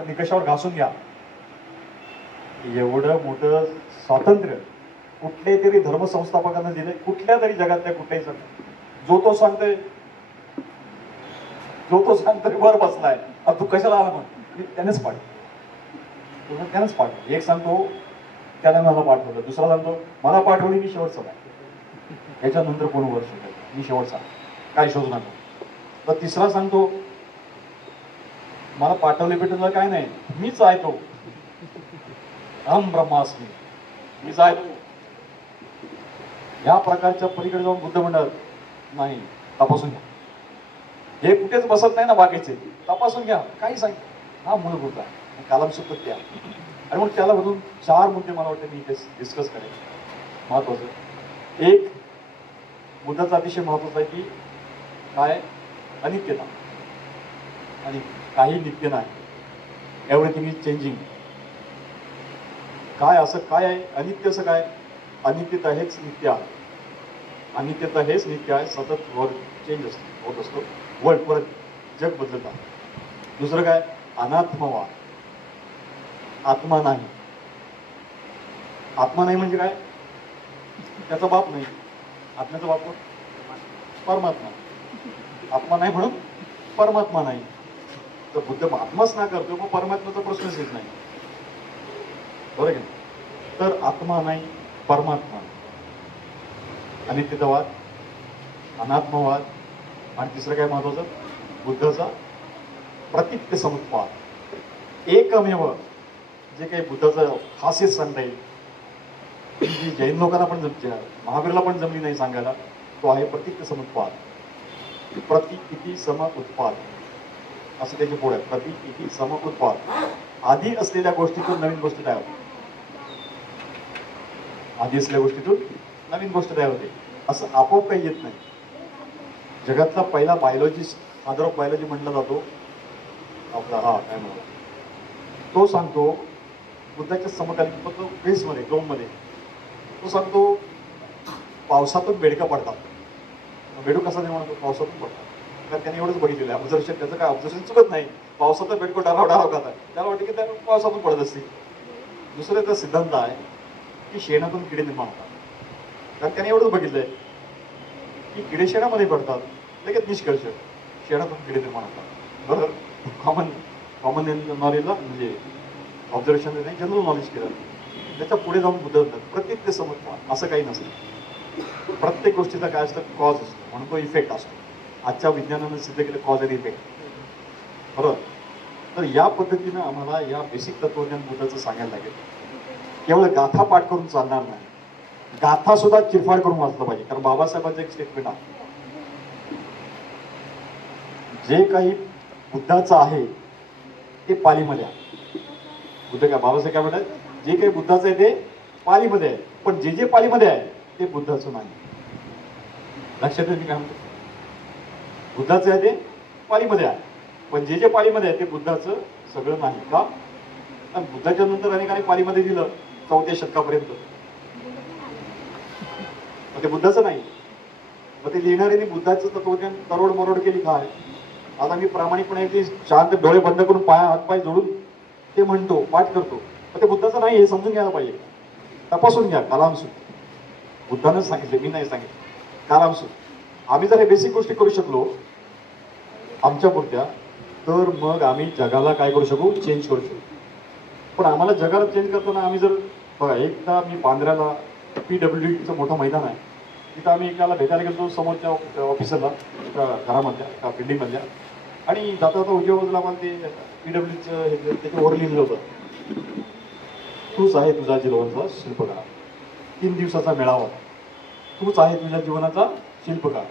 निकषावर घासून घ्या. एवढं मोठं स्वातंत्र्य कुठल्याही तरी धर्मसंस्थापकांना दिलंय, कुठल्या तरी जगातल्या कुठल्याही जण, जो तो सांगतोय वर बसलाय, तू कशाला आला म्हणून, त्यानेच पाठवलं. एक सांगतो त्याने मला पाठवलं, दुसरा सांगतो मला पाठवली, मी शेवटचा आहे, याच्यानंतर कोण वर शोधलं, मी शेवटचा, काय शोधू नका. तर तिसरा सांगतो मला पाठवले भेटलं काय नाही, मीच आहे तो, अहम ब्रह्मास्मी, मीच आहे तो. या प्रकारच्या पलीकडे जाऊन बुद्ध म्हणतात नाही, तपासून घ्या, हे कुठेच बसत नाही ना बाकीचे, तपासून घ्या, काही सांग. हा मूलभूत आहे कालमसूत्र त्या. आणि मग त्याला बघून 4 मुद्दे मला वाटतं मी इथे डिस्कस करेन महत्वाचं. एक, बुद्धाचा अतिशय महत्वाचा आहे की काय, अनित्यता, आणि काही नित्य नाही, एव्हरीथिंग इज चेंजिंग. काय असं काय आहे, अनित्य असं काय, अनित्यता हेच नित्य आहे, अनित्यता हेच नित्य आहे, सतत वर्ल्ड चेंज होत असतो, वर्ल्ड परत जग बदलत आहे. दुसरं काय, अनात्मवाद, आत्मा नाही. आत्मा नाही म्हणजे काय, त्याचा बाप नाही, आत्म्याचा बाप परमात्मा, आत्मा नाही म्हणून परमात्मा नाही. तर बुद्ध आत्माच ना करतो, मग परमात्म्याचा प्रश्नच येत नाही, बरोबर की. तर आत्मा नाही, परमात्मा, अनित्यतावाद, अनात्मवाद, आणि तिसरं काय महत्वाचं, बुद्धाचा प्रतित्य समुत्पाद. एकमेव जे काही बुद्धाचं खासियत सांगता येईल, जी जैन लोकांना पण महावीरला पण जमली नाही सांगायला, तो आहे प्रतित्य समुत्पाद. प्रति इति सम उत्पाद असं त्याचे पुढे आहे, प्रति इति सम उत्पाद. आधी असलेल्या गोष्टीतून नवीन गोष्ट तयार होते, आधी असलेल्या गोष्टीतून नवीन गोष्ट तयार होते, असं आपोआप काही येत नाही. जगातला पहिला बायोलॉजिस्ट, फादर ऑफ बायोलॉजी म्हटला जातो आपला, हा काय म्हणतो, तो सांगतो बुद्धाच्या समकालीन ग्रीसमध्ये, रोममध्ये, तो सांगतो पावसातून बेडका पडतात. बेडू कसा निर्माण होतो, पावसातून पडतात. कारण त्याने एवढंच बघितलेलं आहे, ऑब्झर्वेशन, त्याचं काय ऑब्झर्वेशन चुकत नाही, पावसातून बेडको डाराव खातात, त्याला वाटतं की त्या पावसातून पडत असतील. दुसरं त्याचा सिद्धांत आहे की शेणातून किडे निर्माण होतात, कारण त्याने एवढंच बघितलंय की किडे शेणामध्ये पडतात, लगेच निष्कर्ष, शेणातून किडे निर्माण होतात. बरोबर, कॉमन नॉलेजला म्हणजे ऑब्झर्वेशन नाही, जनरल नॉलेज केलं. त्याच्या पुढे जाऊन बुद्ध होतात प्रतित्य समुत्पाद, असं काही नसतं. प्रत्येक गोष्टीचा काय असतं, कॉज असतो, म्हणून तो इफेक्ट असतो. आजच्या विज्ञानानं सिद्ध केलं कॉज आणि इफेक्ट, बरोबर. तर या पद्धतीनं आम्हाला या बेसिक तत्वज्ञान बुद्धाचं सांगायला लागेल. केवळ गाथा पाठ करून चालणार नाही, गाथा सुद्धा चिरफाड करून वाचलं पाहिजे. कारण बाबासाहेबांचं एक स्टेटमेंट आहे, जे काही बुद्धाचं आहे ते पालीमध्ये आहे. बुद्ध काय बाबासाहेब काय म्हणतात, जे काही बुद्धाचं आहे ते पालीमध्ये आहे, पण जे जे पालीमध्ये आहे ते बुद्धाचं नाही. लक्षात येईल मी काय म्हणतो, बुद्धाचं आहे ते पालीमध्ये आहे, पण जे जे पालीमध्ये आहे ते बुद्धाचं सगळं नाही. का? कारण बुद्धाच्या नंतर अनेकांनी पालीमध्ये दिलं 4थ्या शतकापर्यंत, मग ते बुद्धाचं नाही. मग ते लिहिणाऱ्यांनी बुद्धाचं तत्वज्ञान तरोड मरोड केली काय. आता मी प्रामाणिकपणे अगदी शांत डोळे बंद करून हातपाय जोडून ते म्हणतो, पाठ करतो, पण ते बुद्धाचं नाही हे समजून घ्यायला पाहिजे. तपासून घ्या. कालामसूत बुद्धानंच सांगितले, मी नाही सांगितलं. कालामसूत आम्ही जर हे बेसिक गोष्टी करू शकलो आमच्या पुरत्या, तर मग आम्ही जगाला काय करू शकू, चेंज करू शकू. पण आम्हाला जगाला चेंज करताना आम्ही जर बघा, एकदा मी बांद्र्याला PWDचं मोठं मैदान आहे, तिथं आम्ही एकाला भेटायला गेलो समोरच्या ऑफिसरला, एका घरामधल्या, एका बिल्डिंगमधल्या, आणि जाता जाता उजव्या बाजूला आम्हाला ते PWDचं त्याच्यावर लिहिलं होतं, तूच आहे तुझ्या जीवनाचा शिल्पकार. 3 दिवसाचा मेळावा, तूच आहे तुझ्या जीवनाचा शिल्पकार.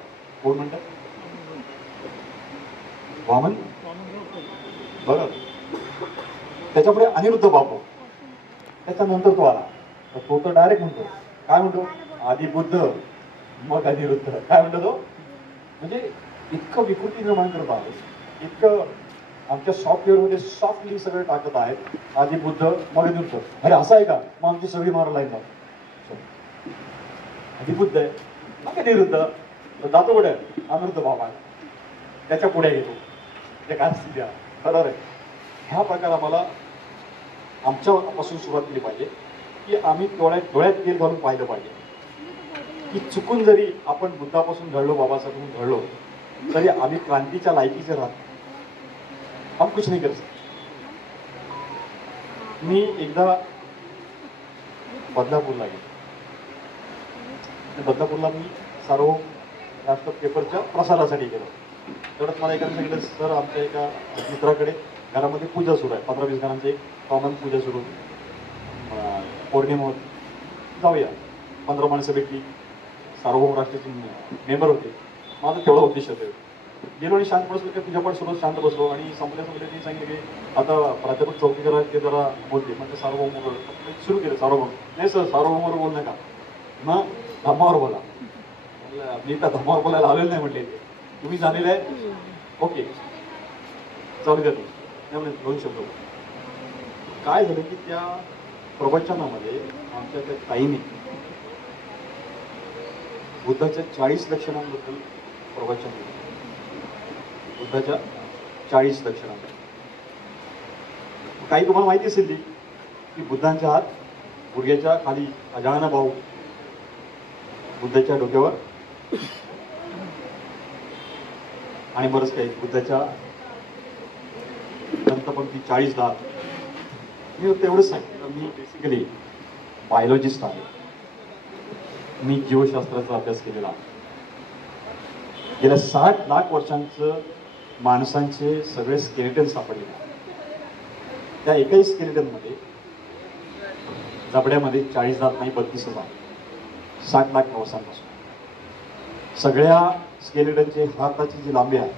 कोण म्हणतात? वामन. बरं, त्याच्यापुढे अनिरुद्ध बापू, त्याच्यानंतर तो आला. तो तर डायरेक्ट म्हणतो, काय म्हणतो, आधी बुद्ध मग अनिरुद्ध. काय म्हणतो तो? म्हणजे इतकं विकृती निर्माण करत आहे, इतकं आमच्या सॉफ्टवेअरमध्ये सॉफ्टली सगळं टाकत आहेत, आधी बुद्ध मग अनिरुद्ध. अरे असं आहे का? मग आमची सगळी मारा लाईन जातो. आधी बुद्ध आहे मग अनिरुद्ध, जातो पुढे अनिरुद्ध बाबा, त्याच्या पुढे घेतो. ते काय स्थिती आहे, बरोबर आहे. ह्या प्रकार आम्हाला आमच्यापासून सुरुवात केली पाहिजे, की आम्ही डोळ्यात तेल घालून पाहिलं पाहिजे की चुकून जरी आपण बुद्धापासून घडलो, बाबासाहेबांपासून घडलो, तरी आम्ही क्रांतीच्या लायकीचे राहतो, हम कुछ नाही कर सकते. मी एकदा बदलापूरला गेलो. बदलापूरला मी सार्वभौम राष्ट्र पेपरच्या प्रसारासाठी गेलो. तेवढंच मला एकाने सांगितलं, सर आमच्या एका मित्राकडे घरामध्ये पूजा सुरू आहे, 15-20 घरांची एक कॉमन पूजा सुरू होती, पौर्णिमा होती, जाऊया. 15 माणसं भेटली, सार्वभौम राष्ट्राचे मेंबर होते. माझं तेवढं उद्देश होतं. गेलो आणि शांत बसलो, की पूजापाठ सुरू शांत बसलो, आणि संपल्या त्यांनी सांगितलं की आता प्राध्यापक चौकीकर ते जरा बोलते, म्हणजे सार्वभौम सुरू केलं. सार्वभौम नाही सर, सार्वभौमावर बोल नका, मग धर्मावर बोला. मी त्या धर्मावर बोलायला आलेलं नाही म्हटले, तुम्ही झालेलं आहे, ओके चालू द्या. त्यामुळे 2 शब्द काय झालं की त्या प्रवचनामध्ये आमच्या त्या ताईने बुद्धाच्या 40 लक्षणांबद्दल प्रवचन केलं. बुद्धाच्या 40 लक्षणांबद्दल काही तुम्हाला माहिती असेल की बुद्धांच्या हात गुडघ्याच्या खाली, अजान भाऊ बुद्धाच्या डोक्यावर, आणि बरंच काही. बुद्धाच्या दंतपंक्ती 40 दात. मी तेवढंच सांगितलं, मी बेसिकली बायोलॉजिस्ट आहे, मी जीवशास्त्राचा अभ्यास केलेला आहे. गेल्या 60 लाख वर्षांचं माणसांचे सगळे स्केलेटन सापडले. त्या एकाही स्केलेटनमध्ये जबड्यामध्ये 40 दात नाही, 32 आहे. 60 लाख वर्षांपासून सगळ्या स्केलेटनचे हाताची जी लांबी आहे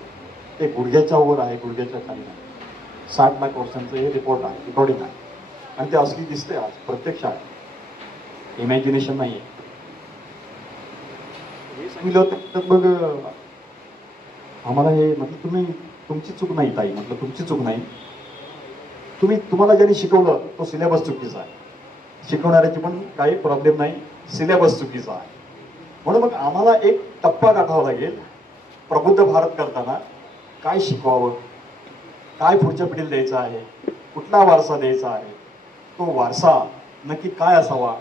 ते गुडघ्याच्या वर आहे, गुडघ्याच्या खाली आहे. 60 लाख वर्षांचं हे रिपोर्ट आहे, रेकॉर्डिंग आहे, आणि ते असली दिसते आज प्रत्यक्षात, इमॅजिनेशन नाही आहे. हे सांगितलं तर मग आम्हाला हे म्हटलं, तुमची चूक नाही ताई, म्हटलं तुमची चूक नाही, तुम्हाला ज्यांनी शिकवलं तो सिलेबस चुकीचा आहे, शिकवणाऱ्याची पण काही प्रॉब्लेम नाही, सिलेबस चुकीचा आहे. म्हणून मग आम्हाला एक टप्पा गाठावा लागेल, प्रबुद्ध भारत करताना काय शिकवावं, काय पुढच्या पिढीला द्यायचा आहे, कुठला वारसा द्यायचा आहे, तो वारसा नक्की काय असावा,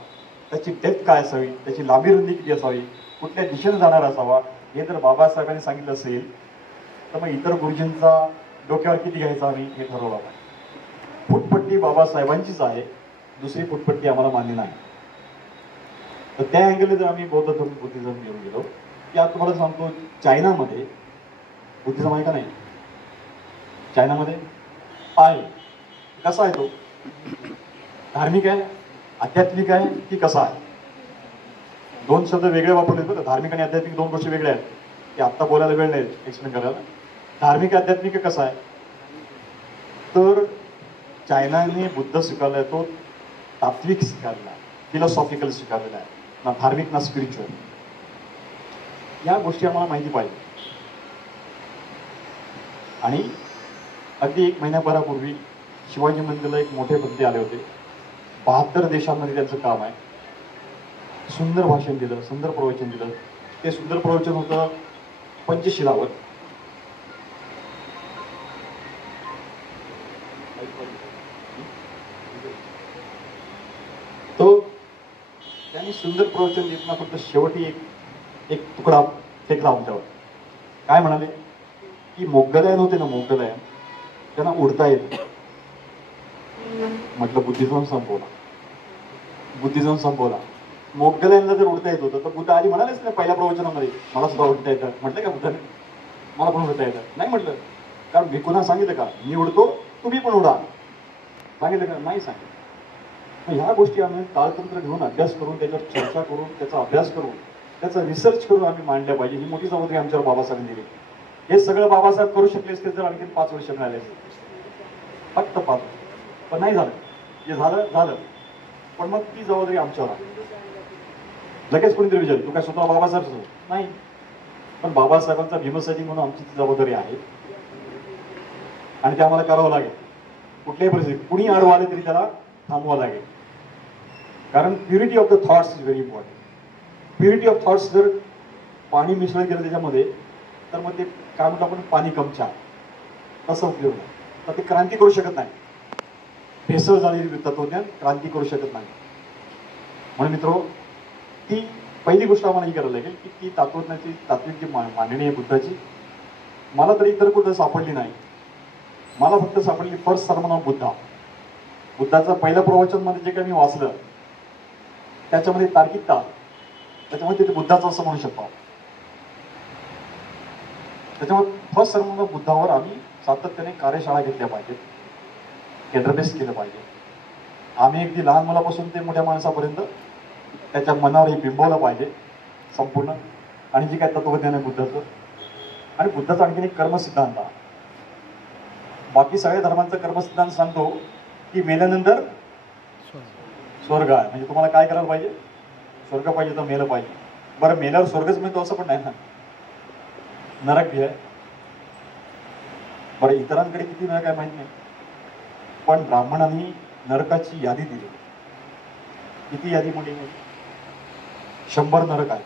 त्याची डेप्थ काय असावी, त्याची लांबी रुंदी किती असावी, कुठल्या दिशेने जाणार असावा, हे जर बाबासाहेबांनी सांगितलं असेल तर मग इतर गुरुजींचा डोक्यावर किती घ्यायचा आम्ही हे ठरवलं पाहिजे. फुटपट्टी बाबासाहेबांचीच आहे, दुसरी फुटपट्टी आम्हाला मान्य नाही. तर त्या अँगलने जर आम्ही बौद्ध धर्म बुद्धिझम घेऊन गेलो, की आज तुम्हाला सांगतो, चायनामध्ये बुद्धिझम आहे का नाही? चायनामध्ये आहे. कसा आहे तो? धार्मिक आहे, आध्यात्मिक आहे की कसा आहे? दोन शब्द वेगळे वापरले बरं. धार्मिक आणि आध्यात्मिक दोन गोष्टी वेगळ्या आहेत. ते आत्ता बोलायला वेळ नाही एक्सप्लेन करायला. धार्मिक आध्यात्मिक कसा आहे? तर चायनाने बुद्ध स्वीकारलाय तो तात्विक स्वीकारलेला आहे, फिलॉसॉफिकल स्वीकारलेला आहे, ना धार्मिक ना स्पिरिच्युअल. या गोष्टी आम्हाला माहिती पाहिजे. आणि अगदी 1 महिन्याभरापूर्वी शिवाजी मंदिराला एक मोठे बंदी आले होते. 72 देशांमध्ये त्यांचं काम आहे. सुंदर भाषण दिलं, सुंदर प्रवचन दिलं. ते सुंदर प्रवचन होतं पंचशिलावर. तो त्यांनी सुंदर प्रवचन देताना फक्त शेवटी एक तुकडा फेकला आमच्यावर. काय म्हणाले की मोगलायन होते ना, मोगलायन त्यांना उडता येत. म्हटलं बुद्धिझम संपवला, बुद्धिझम संपवला. मोगलायनला जर उडता येत होतं तर बुद्ध आधी म्हणालेच ना पहिल्या प्रवचनामध्ये मला सुद्धा उडता येतं. म्हटलं का बुद्धाने मला पण उडता येतं? नाही म्हटलं. कारण मी कुणा सांगितलं का मी उडतो तुम्ही पण उडा? सांगितलं का? नाही सांगितलं. ह्या गोष्टी आम्ही काळतंत्र घेऊन अभ्यास करून त्याच्यावर चर्चा करून त्याचा अभ्यास करून त्याचा रिसर्च करून आम्ही मांडल्या पाहिजे. ही मोठी जबाबदारी आमच्यावर बाबासाहेबांनी दिली. हे सगळं बाबासाहेब करू शकले असते जर आणखी 5 वर्ष मिळाले असते. फक्त 5 वर्ष. पण नाही झालं. जे झालं झालं. पण मग ती जबाबदारी आमच्यावर आहे. लगेच कोणीतरी विचारलं तू काय स्वतः बाबासाहेब? नाही. पण बाबासाहेबांचा भीमसैनिक म्हणून आमची ती जबाबदारी आहे आणि ते आम्हाला करावं लागेल. कुठल्याही परिस्थितीत कुणी आडवं आले तरी त्याला थांबवावं लागेल. कारण purity of the thoughts is very important. Purity of thoughts जर पाणी मिसळून गेलं त्याच्यामध्ये तर मग ते काय म्हणतो आपण पाणी कमचा तसं उपयोग नाही. तर ते क्रांती करू शकत नाही. भेसळ झालेली तत्वज्ञान क्रांती करू शकत नाही. म्हणून मित्रो ती पहिली गोष्ट आम्हाला ही करायला लागेल की ती तत्वज्ञानाची तात्विक जी मांडणी आहे बुद्धाची मला तरी इतर कुठं सापडली नाही. मला फक्त सापडली फर्स्ट सर्मन ऑफ बुद्धा. बुद्धाचं पहिलं प्रवचन मध्ये जे काही मी वाचलं त्याच्यामध्ये तार्किकता त्याच्यामध्ये ते बुद्धाचं असं म्हणू शकतो. त्याच्यामुळे फर्स्ट सर्मन ऑफ बुद्धावर आम्ही सातत्याने कार्यशाळा घेतल्या पाहिजेत. केंद्रबेस केलं पाहिजे. आम्ही अगदी लहान मुलापासून ते मोठ्या माणसापर्यंत त्याच्या मनावर हे बिंबवलं पाहिजे संपूर्ण. आणि जे काय तत्वज्ञान आहे बुद्धाचं आणि बुद्धाचा आणखीन एक कर्मसिद्धांत. बाकी सगळ्या धर्मांचा कर्मसिद्धांत सांगतो की मेल्यानंतर स्वर्ग आहे. म्हणजे तुम्हाला काय करायला पाहिजे? स्वर्ग पाहिजे तर मेलं पाहिजे. बरं मेल्यावर स्वर्गच मिळतो असं पण नाही ना. नरक भी आहे. बरं इतरांकडे किती नरक आहे माहित नाही. पण ब्राह्मणांनी नरकाची यादी दिली. किती यादी मोठी? 100 नरक आहे.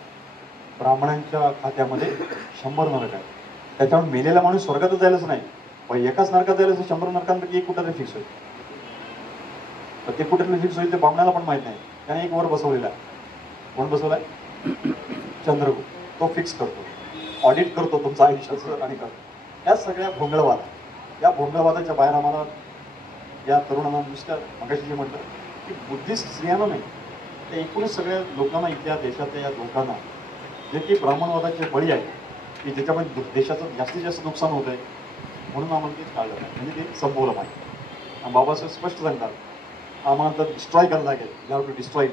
ब्राह्मणांच्या खात्यामध्ये 100 नरक आहे. त्याच्यामुळे मेलेला माणूस स्वर्गातच जायलाच नाही. पण एकाच नरकात जायला 100 नरकांपैकी एक कुठं तरी फिक्स होईल. तर ते कुठे फिक्स होईल ते ब्राह्मणाला पण माहित नाही. त्याने एक वर बसवलेला आहे. कोण बसवलाय? चंद्रगुप्त. तो फिक्स करतो, ऑडिट करतो तुमचं आयुष्याचं आणि करतो. या सगळ्या भोंगळवाद, या भोंगळवादाच्या बाहेर आम्हाला या तरुणांना नुसत्या मगाशी जे म्हटलं की बुद्धिस्ट स्त्रियांना नाही त्या एकूणच सगळ्या लोकांना इथल्या देशातल्या या लोकांना जे की ब्राह्मणवादाचे बळी आहे की ज्याच्यामध्ये देशाचं जास्तीत जास्त नुकसान होत आहे म्हणून आम्हाला ते काढलं नाही. म्हणजे ते संपवलं पाहिजे. बाबासाहेब स्पष्ट सांगतात आम्हाला तर डिस्ट्रॉय करायला लागेल. We have to destroy.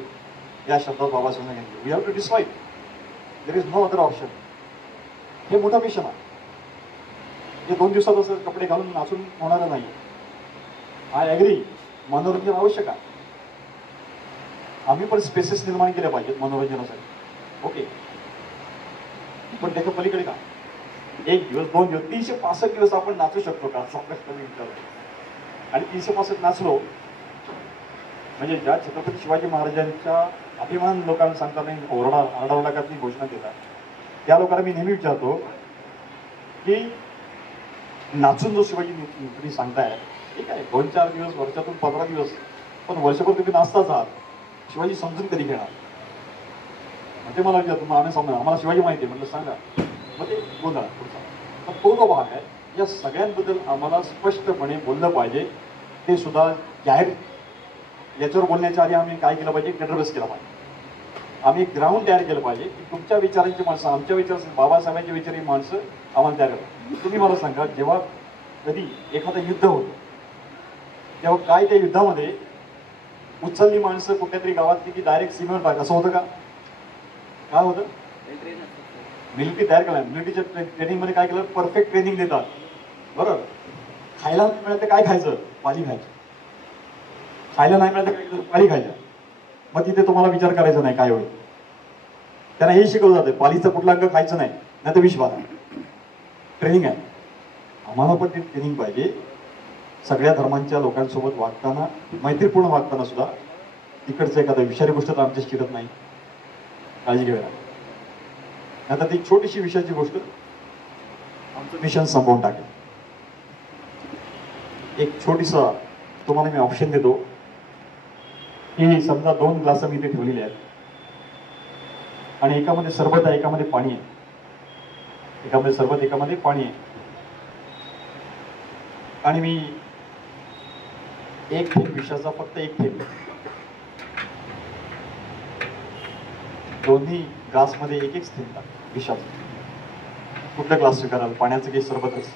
या शब्दात बाबासाहेबांना सांगितलं we have to destroy. There is no other option. हे मोठं मिशन आहे. हे 2 दिवसात असं कपडे घालून नाचून होणारं नाही. आय ॲग्री मनोरंजन आवश्यक आहे. आम्ही पण स्पेसेस निर्माण केल्या पाहिजेत मनोरंजनासाठी. ओके. पण त्याच्या पलीकडे का 1 दिवस 2 दिवस 365 दिवस आपण नाचू शकतो का असा प्रश्न मी विचारतो. आणि 365 नाचलो म्हणजे ज्या छत्रपती शिवाजी महाराजांच्या अभिमान लोकांना सांगता नाही आरडाओरडा करती घोषणा देतात त्या लोकांना मी नेहमी विचारतो की नाचून जो शिवाजी तुम्ही सांगताय ठीक आहे 2-4 दिवस वर्षातून 15 दिवस पण वर्षभर तुम्ही नाचताच आहात. शिवाजी समजून कधी घेणार? म्हणजे मला विचारतो मग आम्ही समजा आम्हाला शिवाजी माहिती आहे म्हटलं सांगा. मग ते बोला पुढचा. तर तो जो भाग आहे या सगळ्यांबद्दल आम्हाला स्पष्टपणे बोललं पाहिजे. ते सुद्धा जाहीर याच्यावर बोलण्याच्या आधी आम्ही काय केलं पाहिजे? केंद्रबेस केला पाहिजे. आम्ही ग्राउंड तयार केलं पाहिजे की तुमच्या विचारांची माणसं आमच्या विचार बाबासाहेबांच्या विचारांची माणसं आम्हाला तयार करा. तुम्ही मला सांगा, जेव्हा कधी एखादं युद्ध होतं तेव्हा काय त्या युद्धामध्ये उचलली माणसं कुठल्या तरी गावातली की डायरेक्ट सीमेवर टाक, असं होतं का? काय होतं? मिलिटरी तयार केलं. मिलिटरीच्या ट्रेनिंगमध्ये काय केलं? परफेक्ट ट्रेनिंग देतात. बरोबर. खायला नाही मिळालं तर काय खायचं? पाली खायचं. खायला नाही मिळालं तर काय करायचं? पाली खायचं. मग तिथे तुम्हाला विचार करायचा नाही काय होईल. त्यांना हे शिकवलं जातं, पालीचं कुठलं अंग खायचं नाही, नाही तर विष बाधा. ट्रेनिंग आहे. आम्हाला पण ती ट्रेनिंग पाहिजे. सगळ्या धर्मांच्या लोकांसोबत वागताना, मैत्रीपूर्ण वागताना सुद्धा तिकडचं एखादं विषारी गोष्ट तर आमच्या शिकत नाही. काळजी घ्यावी लागेल. आता ती छोटीशी विषयाची गोष्ट आमचं मिशन संपवून टाकेल. एक छोटीसा तुम्हाला मी ऑप्शन देतो की समजा 2 ग्लास मी इथे ठेवलेले आहेत आणि एकामध्ये सरबत आहे, एकामध्ये पाणी आहे. एकामध्ये सरबत, एकामध्ये पाणी आहे. आणि मी एक थेंब विषाचा, फक्त एक थेंब दोन्ही ग्लासमध्ये एक एक थेंब विषाचा. कुठला ग्लास स्वीकाराल? पाण्याचं की सरबतच?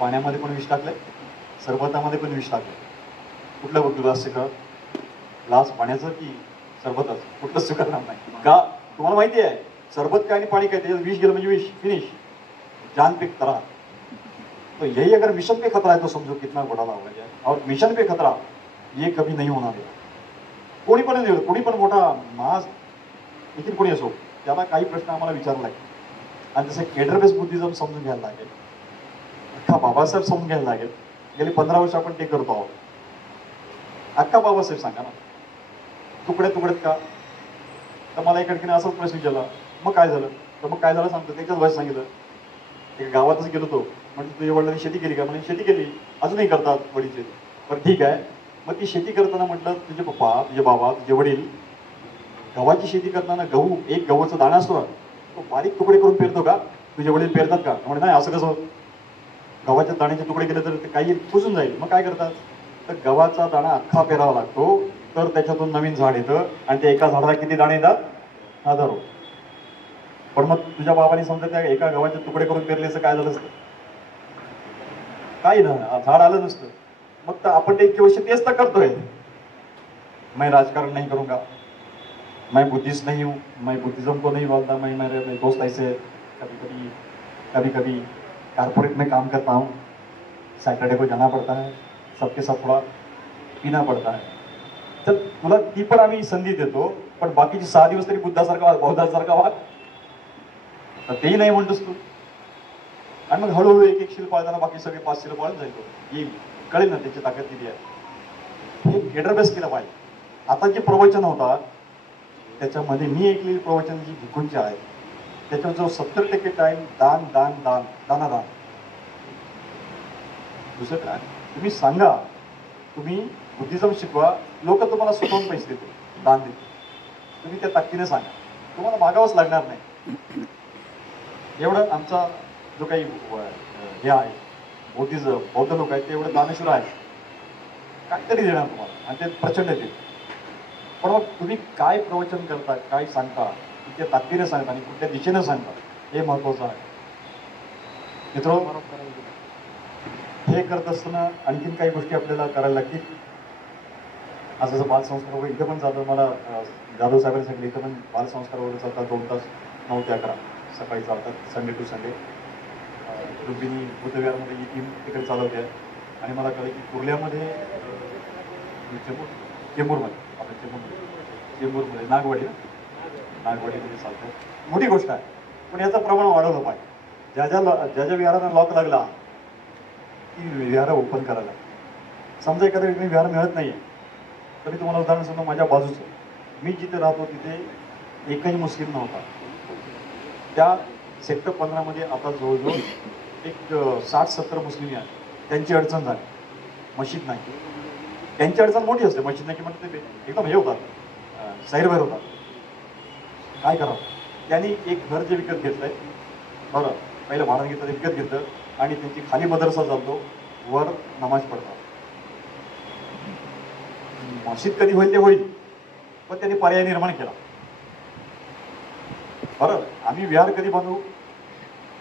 पाण्यामध्ये पण विष टाकलंय, सरबतामध्ये पण विष टाकलंय. कुठलं ग्लास स्वीकार? ग्लास पाण्याचं की सरबतच? कुठलं स्वीकारणार नाही का? तुम्हाला माहिती आहे सरबत काय आणि पाणी काय, त्याच्यात विष गेलं म्हणजे विष, फिनिश, जान पे खतरा. तो यही अगर मिशन पे खतरा है तो समझो कितना बड़ा लाभ है. और मिशन पे खतरा ये कभी नहीं होणार आहे. कोणी पण मोठा महाज देखील कोणी असो, त्याला काही प्रश्न आम्हाला विचारला लागेल. आणि जसं केडर बेस बुद्धिझम समजून घ्यायला लागेल, अख्खा बाबासाहेब समजून घ्यायला लागेल. गेली 15 वर्ष आपण ते करतो आहोत. अख्खा बाबासाहेब सांगा ना, तुकड्यात का? तर मला एक आणखीन असाच प्रश्न विचारला, मग काय झालं? तर मग काय झालं सांगतो. त्याच्याच भाषेत सांगितलं. एक गावातच गेलो तो, म्हणजे तुझ्या वडिलांनी शेती केली का? म्हणजे शेती केली, अजूनही करतात वडील शेती. पण ठीक आहे. मग ती शेती करताना म्हटलं, तुझे पप्पा, तुझे बाबा, तुझे वडील गव्हाची शेती करताना गहू, एक गव्हाचा दाणा असतो, तो बारीक तुकडे करून पेरतो का? तुझे वडील पेरतात का? म्हणजे नाही, असं कसं? गव्हाच्या दाण्याचे तुकडे केले तर ते काही कुजून जाईल. मग काय करतात? तर गव्हाचा दाणा अख्खा पेरावा लागतो, तर त्याच्यातून नवीन झाड येतं. आणि त्या एका झाडाला किती दाणे येतात? हजारो. पण मग तुझ्या बाबाने समजा त्या एका गव्हाचे तुकडे करून पेरल्याचं काय झालं असतं? काही ना, झाड आलं नसतं. मग तर आपण ते इतके वर्ष तेच तर करतोय. मैं राजकारण नहीं करूंगा, मैं बुद्धिस्ट नहीं हूँ, मैं बुद्धिज्म को नहीं बोलता, मैं मेरे दोस्त ऐसे कभी कभी कारपोरेट में काम करता हूँ, सैटरडे को जाना पड़ता है, सबके सब थोड़ा पीना पड़ता है. तर तुला ती पण आम्ही संधी देतो, पण बाकीचे 6 दिवस तरी बुद्धासारखा वाग, बौद्धासारखा वाग. तर तेही नाही म्हणतोस तू. आणि मग हळूहळू एक शील पाळताना बाकी सगळे 5 शील पाळून जाईल. येईल, कळेल ना त्याची ताकद किती आहे. हे केडर बेस केलं पाहिजे. आता जे प्रवचन होतात त्याच्यामध्ये मी ऐकलेली प्रवचन जी भिकूंची आहेत, त्याच्यावर जो 70% टाइम दान दान दान दानादान. दुसरं काय? तुम्ही सांगा, तुम्ही बुद्धिझम शिकवा, लोक तुम्हाला स्वतःहून पैसे देतील, दान देतील. तुम्ही त्या ताकदीने सांगा, तुम्हाला मागावंच लागणार नाही. एवढं आमचा जो काही हे आहे बौद्ध लोक आहेत, ते एवढं दानशूर आहेत, काहीतरी देणार तुम्हाला आणि ते प्रचंड येतील. पण मग तुम्ही काय प्रवचन करता, काय सांगता, त्या ताकदीने सांगता आणि कुठल्या दिशेने सांगता, हे महत्वाचं आहे. मित्र, हे करत असताना आणखीन काही गोष्टी आपल्याला करायला लागतील. आज जसं बालसंस्कार वगैरे इथं पण जातं, मला जाधव साहेबांनी सांगितलं, इथं पण बालसंस्कार वगैरे चालतात 2 तास, 9 ते 11 सकाळी चालतात, संडे टू संडे. रुबिनी बुद्धविहारमध्ये ही टीम तिकडे चालवते आहे. आणि मला कळलं की कुर्ल्यामध्ये चेंबूरमध्ये आपल्या चेंबूरमध्ये नागवाडीमध्ये चालतं. मोठी गोष्ट आहे, पण याचं प्रमाण वाढवलं पाहिजे. ज्या ज्या विहारांना लॉक लागला ती विहारं ओपन करायला. समजा एखाद्या व्यक्ती विहार मिळत नाही आहे, तरी तुम्हाला उदाहरण समजा माझ्या बाजूचं, मी जिथे राहतो तिथे एकही मुस्लिम नव्हता. त्या सेक्टर 15मध्ये आता जवळजवळ एक 60-70 मुस्लिम आहेत. त्यांची अडचण झाली, मशीद नाही. त्यांची अडचण मोठी असते, मशीद नाही की म्हणजे ते एकदम हे होतात, सैरभैर होतात. काय करावं? त्यांनी एक घर जे विकत घेतलंय, बरं पहिलं भाडं घेतलं, ते विकत घेतलं आणि त्यांची खाली मदरसा चालतो, वर नमाज पडतात. मशीद कधी होईल ते होईल, पण त्यांनी पर्याय निर्माण केला. बरं, आम्ही विहार कधी बांधू,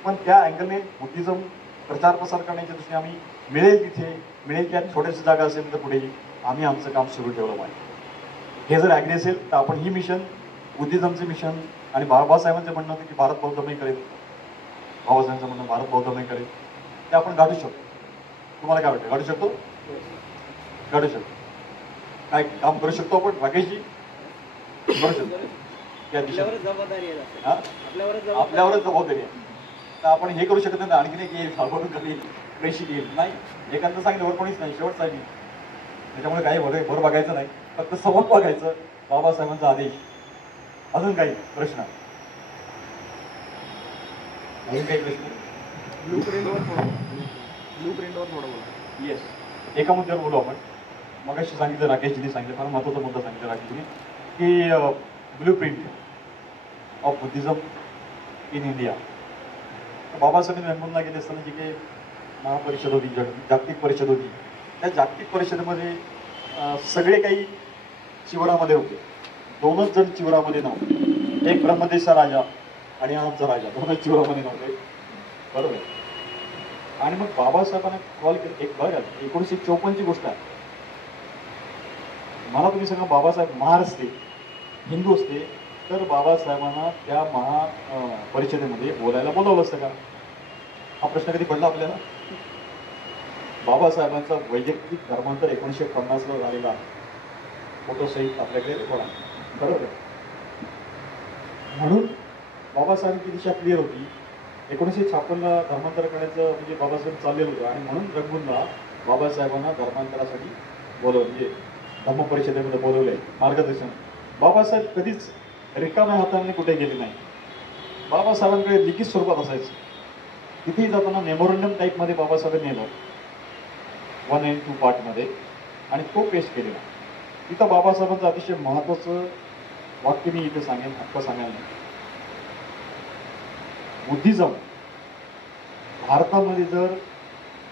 पण त्या अँगलने बुद्धिझम प्रचार प्रसार करण्याच्या दृष्टीने आम्ही मिळेल तिथे, मिळेल त्या छोट्याशी जागा असेल तर कुठेही आम्ही आमचं काम सुरू ठेवलं पाहिजे. हे जर ॲग्री असेल तर आपण ही मिशन, बुद्धिझमचे मिशन आणि बाबासाहेबांचं म्हणणं होतं की भारत बौद्धमय करेल, बाबासाहेबांचं म्हणणं भारत बौद्धमय करेल, ते आपण गाठू शकतो. तुम्हाला काय वाटतं, गाठू शकतो? गाठू शकतो. काय काम करू शकतो आपण राकेशजी? करू शकतो. त्या दिशेने आपल्यावरच जबाबदारी आहे. तर आपण हे करू शकत नाही ना, आणखीन एक येईल, फाल्गुन करेल, प्रेषित येईल, नाही एखादं सांगितलं वर कोणीच नाही, शेवट सांगितलं. त्याच्यामुळे काही भर बघायचं नाही, फक्त संवाद बघायचं, बाबासाहेबांचा आदेश. अजून काही प्रश्न? अजून काही प्रश्न? ब्लू प्रिंटवर थोडं बोला. येस, एका मुद्द्यावर बोलू आपण. मगाशी सांगितलं, राकेशजीने सांगितलं, फार महत्त्वाचा मुद्दा सांगितलं राकेशजीने, की blue print of Buddhism in India. बाबासाहेबांनी रंगूनला गेले असताना जी काही महापरिषद होती, जागतिक परिषद होती, त्या जागतिक परिषदेमध्ये सगळे काही चिवरामध्ये होते. दोनच जण चिवरामध्ये नव्हते, एक ब्रह्मदेशचा राजा आणि आमचा राजा, दोनच चिवरामध्ये नव्हते, बरोबर. आणि मग बाबासाहेबांना कॉल केलं. एक बघा, 1954ची गोष्ट आहे. मला तुम्ही सांगा, बाबासाहेब महार असते, हिंदू असते, तर बाबासाहेबांना त्या परिषदेमध्ये बोलायला बोलावलं असतं का? हा प्रश्न कधी पडला आपल्याला? बाबासाहेबांचा वैयक्तिक धर्मांतर 1950ला झालेला आहे, फोटोसहित आपल्याकडे रेकॉर्ड आहे, बरोबर. म्हणून बाबासाहेबांची दिशा क्लिअर होती. 1956ला धर्मांतर करायचं म्हणजे बाबासाहेब चाललेलं होतं, आणि म्हणून रंगूनला बाबासाहेबांना धर्मांतरासाठी बोलवलं, म्हणजे धम्म परिषदेमध्ये बोलवलंय मार्गदर्शन. बाबासाहेब कधीच रिकाम्या हाताने कुठे गेले नाही. बाबासाहेबांकडे लिखित स्वरूपात असायचं. तिथेही जाताना मेमोरंडम टाईपमध्ये बाबासाहेबांनी नेलं 1 and 2 पार्टमध्ये, आणि तो पेश केलेला. तिथं बाबासाहेबांचं अतिशय महत्त्वाचं वाक्य मी इथे सांगेन, हक्क सांगायला नाही. बुद्धिझम भारतामध्ये जर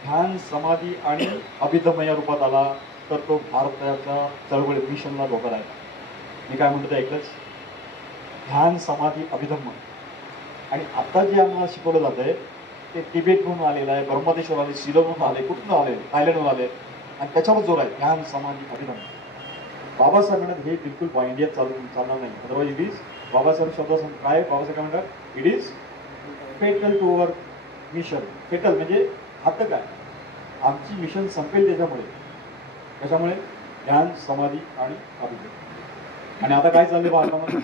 ध्यान, समाधी आणि अभिधम या रूपात आला तर तो भारताच्या चळवळी मिशनला धोका राहिला. मी काय म्हणतो ते ऐकलंच, ध्यान, समाधी, अभिधम्म. आणि आता जे आम्हाला शिकवलं जात आहे ते तिबेटहून आलेलं आहे, ब्रह्मदेशवर आले, सिलोनहून आले, कुठून आले, थायलंडहून आले, आणि त्याच्यावर जोर आहे ध्यान, समाधी, अभिधम्म. बाबासाहेब म्हणतात हे बिलकुल इंडियात चालणार नाही. अदरवाईज इट इज, बाबासाहेब शब्द काय बाबासाहेब काय म्हणतात, it is fatal to our mission. Fatal म्हणजे घातक आहे, आमची मिशन संपेल त्याच्यामुळे. कशामुळे? ध्यान, समाधी आणि अभिधम्म. आणि आता काय चाललंय भारतामध्ये?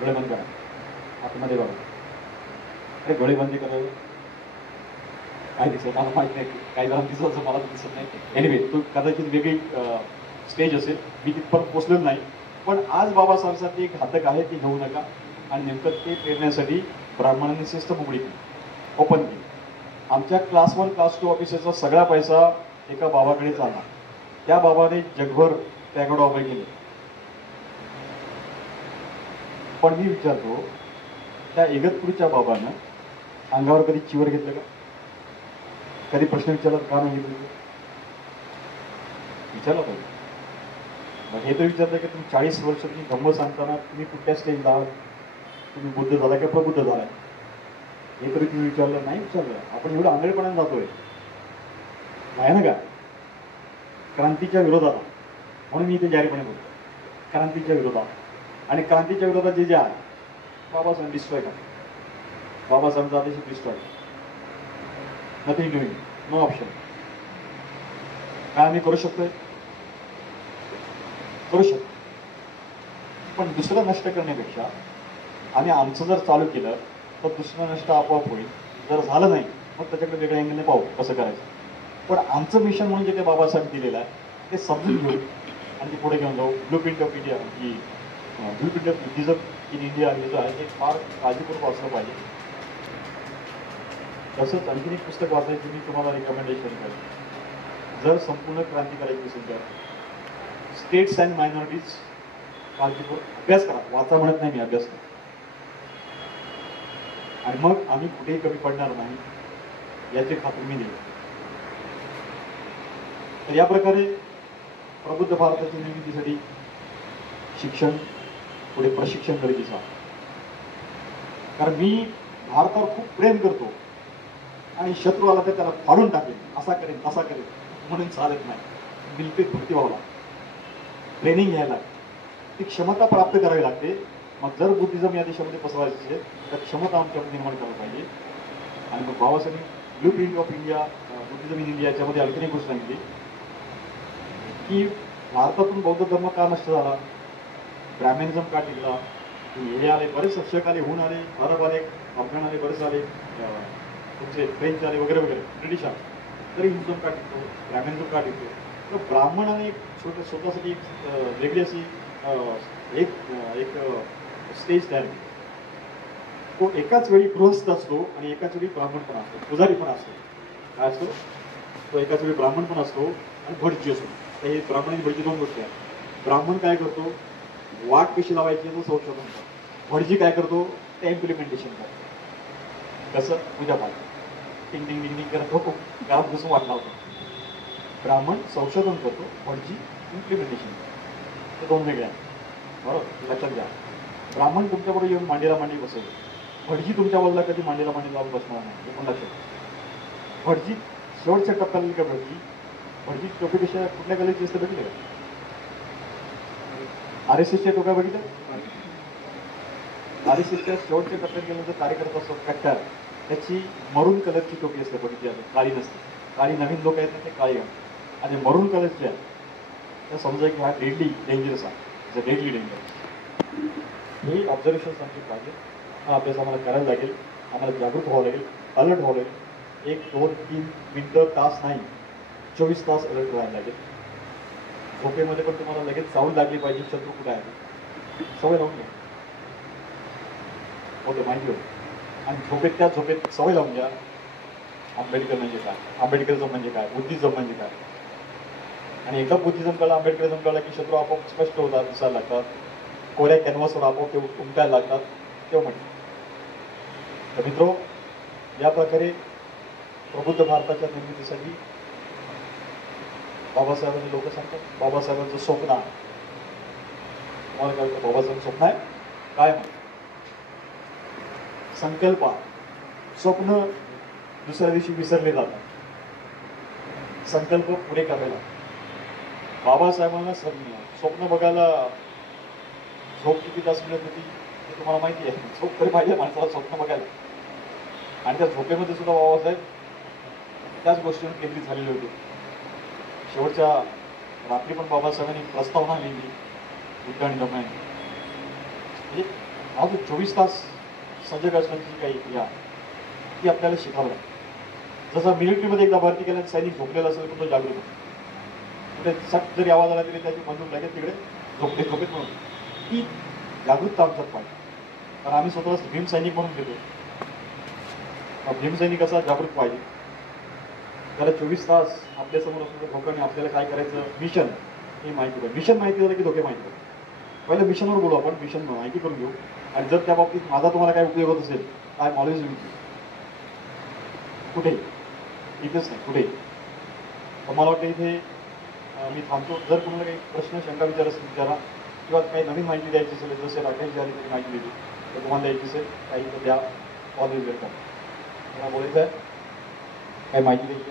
डोळे बंद करा, आतमध्ये बघा. अरे डोळे बंद करावे, काय दिसत मला माहिती नाही, काही जणांना दिसत मला दिसत नाही. एनिवे, तो कदाचित वेगळी स्टेज असेल, मी तिथपर्यंत पोचलेलो नाही. पण आज बाबासाहेबांसाठी एक घातक आहे, ते घेऊ नका. आणि नेमकं ते पेरण्यासाठी ब्राह्मणांनी शिस्त उघडी केली, ओपन केली. आमच्या क्लास 1, क्लास 2 ऑफिसरचा सगळा पैसा एका बाबाकडे चालला. त्या बाबाने जगभर पॅगोडा उभे केले. पण मी विचारतो, त्या इगतपुरीच्या बाबानं अंगावर कधी चिवर घेतलं का? कधी प्रश्न विचारला का नाही घेतलं? विचारला पाहिजे. मग हे तर विचारलं की तुम्ही 40 वर्ष तुम्ही धम्म सांगताना तुम्ही कुठल्या स्टेजला आहात, तुम्ही बुद्ध झाला किंवा प्रबुद्ध झालाय, हे तरी तुम्ही विचारलं नाही? विचारलं. आपण एवढं आंधळेपणाने जातोय, आहे ना का? क्रांतीच्या विरोधात, म्हणून मी इथे जाहीरपणे बोलतो, क्रांतीच्या विरोधात. आणि क्रांतीच्या विरोधात जे आहे, बाबासाहेब डिस्ट्रॉय करा, बाबासाहेबांचा आदेश destroy, nothing doing, no option. काय आम्ही करू शकतोय? करू शकतो. पण दुसरं नष्ट करण्यापेक्षा आम्ही आमचं जर चालू केलं तर दुसरं नष्ट आपोआप होईल. जर झालं नाही मग त्याच्याकडे वेगळ्या अँगलने पाहू कसं करायचं. पण आमचं मिशन म्हणून जे काही बाबासाहेब दिलेलं आहे ते समजून घेऊ आणि ते पुढे घेऊन जाऊ. ब्लू प्रिंट ऑफ इंडिया, की blue print of Buddhism in India हे जो आहे ते फार काळजीपूर्वक वाचलं पाहिजे. तसंच आणखीन एक पुस्तक वाचायची मी तुम्हाला रिकमेंडेशन करेन. जर संपूर्ण क्रांती करायची असेल तर स्टेट्स अँड मायनॉरिटीज, काळजीपूर्वक अभ्यास करा. वाचा म्हणत नाही मी, अभ्यास करा. आणि मग आम्ही कुठेही कमी पडणार नाही याची खात्री मी देईल. तर या प्रकारे प्रबुद्ध भारताच्या निर्मितीसाठी शिक्षण, पुढे प्रशिक्षण गरजेचं आहे. कारण मी भारतावर खूप प्रेम करतो आणि शत्रू आला तर त्याला फाडून टाकेल, असा करेन तसा करेन म्हणून चालत नाही. मिलिटरीत भरती व्हावं लागतं, ट्रेनिंग घ्यायला लागते, ती क्षमता प्राप्त करावी लागते. मग जर बुद्धिझम या देशामध्ये पसरवायची असेल तर क्षमता आमच्यामध्ये निर्माण करायला पाहिजे. आणि मग बाबासाहेबांनी blue print of India, Buddhism in India याच्यामध्ये आणखी एक गोष्ट सांगितली की भारतातून बौद्ध धर्म का नष्ट झाला, ब्राह्मणिझम का टिकला. हे आले, बरेच शिक्षक आले, होऊन आले, अरब आले, अफगाण आले, बरेच आले, तुमचे फ्रेंच आले वगैरे वगैरे, ब्रिटिश आले, तरी हिंदुझम का टिकतो, ब्राह्मणिझम का टिकतो. तर ब्राह्मणाने एक स्वतःसाठी एक वेगळी अशी एक एक स्टेज तयार केली. तो एकाच वेळी गृहस्थ असतो आणि एकाच वेळी ब्राह्मण पण असतो, पुजारी पण असतो. काय असतो तो? एकाच वेळी ब्राह्मण पण असतो आणि भटजी असतो. तर हे ब्राह्मण आणि भटजी दोन गोष्टी आहेत. ब्राह्मण काय करतो? वाट कशी लावायची याचं संशोधन करतो. भटजी काय करतो? ते इम्प्लिमेंटेशन करतो. कसं? पूजा पाठ टिंग टिंग टिंग टिंग करत होतो, गावात बसून वाट लावतो. ब्राह्मण संशोधन करतो, भटजी इम्प्लिमेंटेशन करतो. ते दोन वेगळे आहेत, बरोबर? लक्षात घ्या. ब्राह्मण तुमच्याबरोबर येऊन मांडीला मांडी बसेल, भटजी तुमच्या बाजूला कधी मांडीला मांडी लावून बसणार नाही, हे पण लक्षात घ्या. भटजी शेवटच्या टप्प्याला का भटजी टोपीपेक्षा कुठल्या कलरची असते बघितलं का? RSSच्या टोप्या बघितल्या? RSSच्या शेवटच्या टप्प्यात गेल्यानंतर कार्यकर्ता असतो कट्टर, त्याची मरून कलरची टोपी असते, बघितली आहे, काळी नसते. काळी नवीन लोक आहेत ना ते काळी घालतात, आणि मरून कलरची आहे त्या समजा की हा डेडली डेंजरस आहे, डेडली डेंजरस. हे ऑब्झर्वेशन्स आमचे पाहिजे. हा अभ्यास आम्हाला करायला लागेल, आम्हाला जागृत व्हावं लागेल, अलर्ट व्हावं लागेल. 1, 2, 3 मिनटं, तास नाही, 24 तास अलर्ट राहायला लागेल. झोपेमध्ये पण तुम्हाला लगेच चावल लागली पाहिजे, शत्रू कुठे आहे सवय लावून घ्या, ओके, माहिती होईल. आणि त्या झोपेत सवय लावून घ्या. आंबेडकर म्हणजे काय, आंबेडकरिझम म्हणजे काय, बुद्धिझम म्हणजे काय. आणि एकदा बुद्धिझम कळला, आंबेडकरिझम कळला की शत्रू आपोआप स्पष्ट होतात, दिसायला लागतात, कोऱ्या कॅनव्हासवर आपोआप ते उमटायला लागतात, तेव्हा म्हणतात. तर मित्रो, या प्रकारे प्रबुद्ध भारताच्या निर्मितीसाठी बाबासाहेबांनी लोक सांगतात. बाबासाहेबांचं स्वप्न आहे, तुम्हाला काय वाटतं? बाबासाहेबांचं स्वप्न आहे काय? संकल्प, स्वप्न दुसऱ्या दिवशी विसरले जातात, संकल्प पुढे करायला. बाबासाहेबांना स्वप्न बघायला झोप किती तास मिळत होती हे तुम्हाला माहिती आहे. झोप तरी पाहिजे माणसाला स्वप्न बघायला. आणि त्या झोपेमध्ये सुद्धा बाबासाहेब त्याच गोष्टीवर केंद्रित झालेले होते. शेवटच्या रात्री पण बाबासाहेबांनी प्रस्तावना लिहिली बुद्ध आणि धम्म, म्हणजे हा जो 24 तास सजग असण्याची काही क्रिया ती आपल्याला शिकावं लागते. जसं मिलिटरीमध्ये एकदा भरती केल्याने सैनिक झोपलेला असेल तर तो जागृत होतो, म्हणजे सट जरी आवाज आला तरी त्याची बंदूक लागेल तिकडे झोपते झोपेत म्हणून. ती जागृतता आमच्यात पाहिजे. कारण आम्ही स्वतःच भीम सैनिक म्हणून घेतो. भीम सैनिक असा जागृत पाहिजे, त्याला 24 तास आपल्यासमोर असलेल्या धोक्याने आपल्याला काय करायचं, मिशन हे माहिती पाहिजे. मिशन माहिती झालं की धोके माहिती पाहिजे. पहिलं मिशनवर बोलू आपण, मिशन माहिती करून घेऊ. आणि जर त्या बाबतीत माझा तुम्हाला काय उपयोग होत असेल, काय नॉलेज होईल कुठे, इथेच नाही कुठे. तर मला वाटतं इथे मी थांबतो. जर तुम्हाला काही प्रश्न शंका विचारा किंवा काही नवीन माहिती द्यायची असेल, जसे राकेश झाली तरी माहिती दिली तर तुम्हाला द्यायची असेल काही तर द्या. Always welcome. मला बोलायचं आहे, काही माहिती द्यायची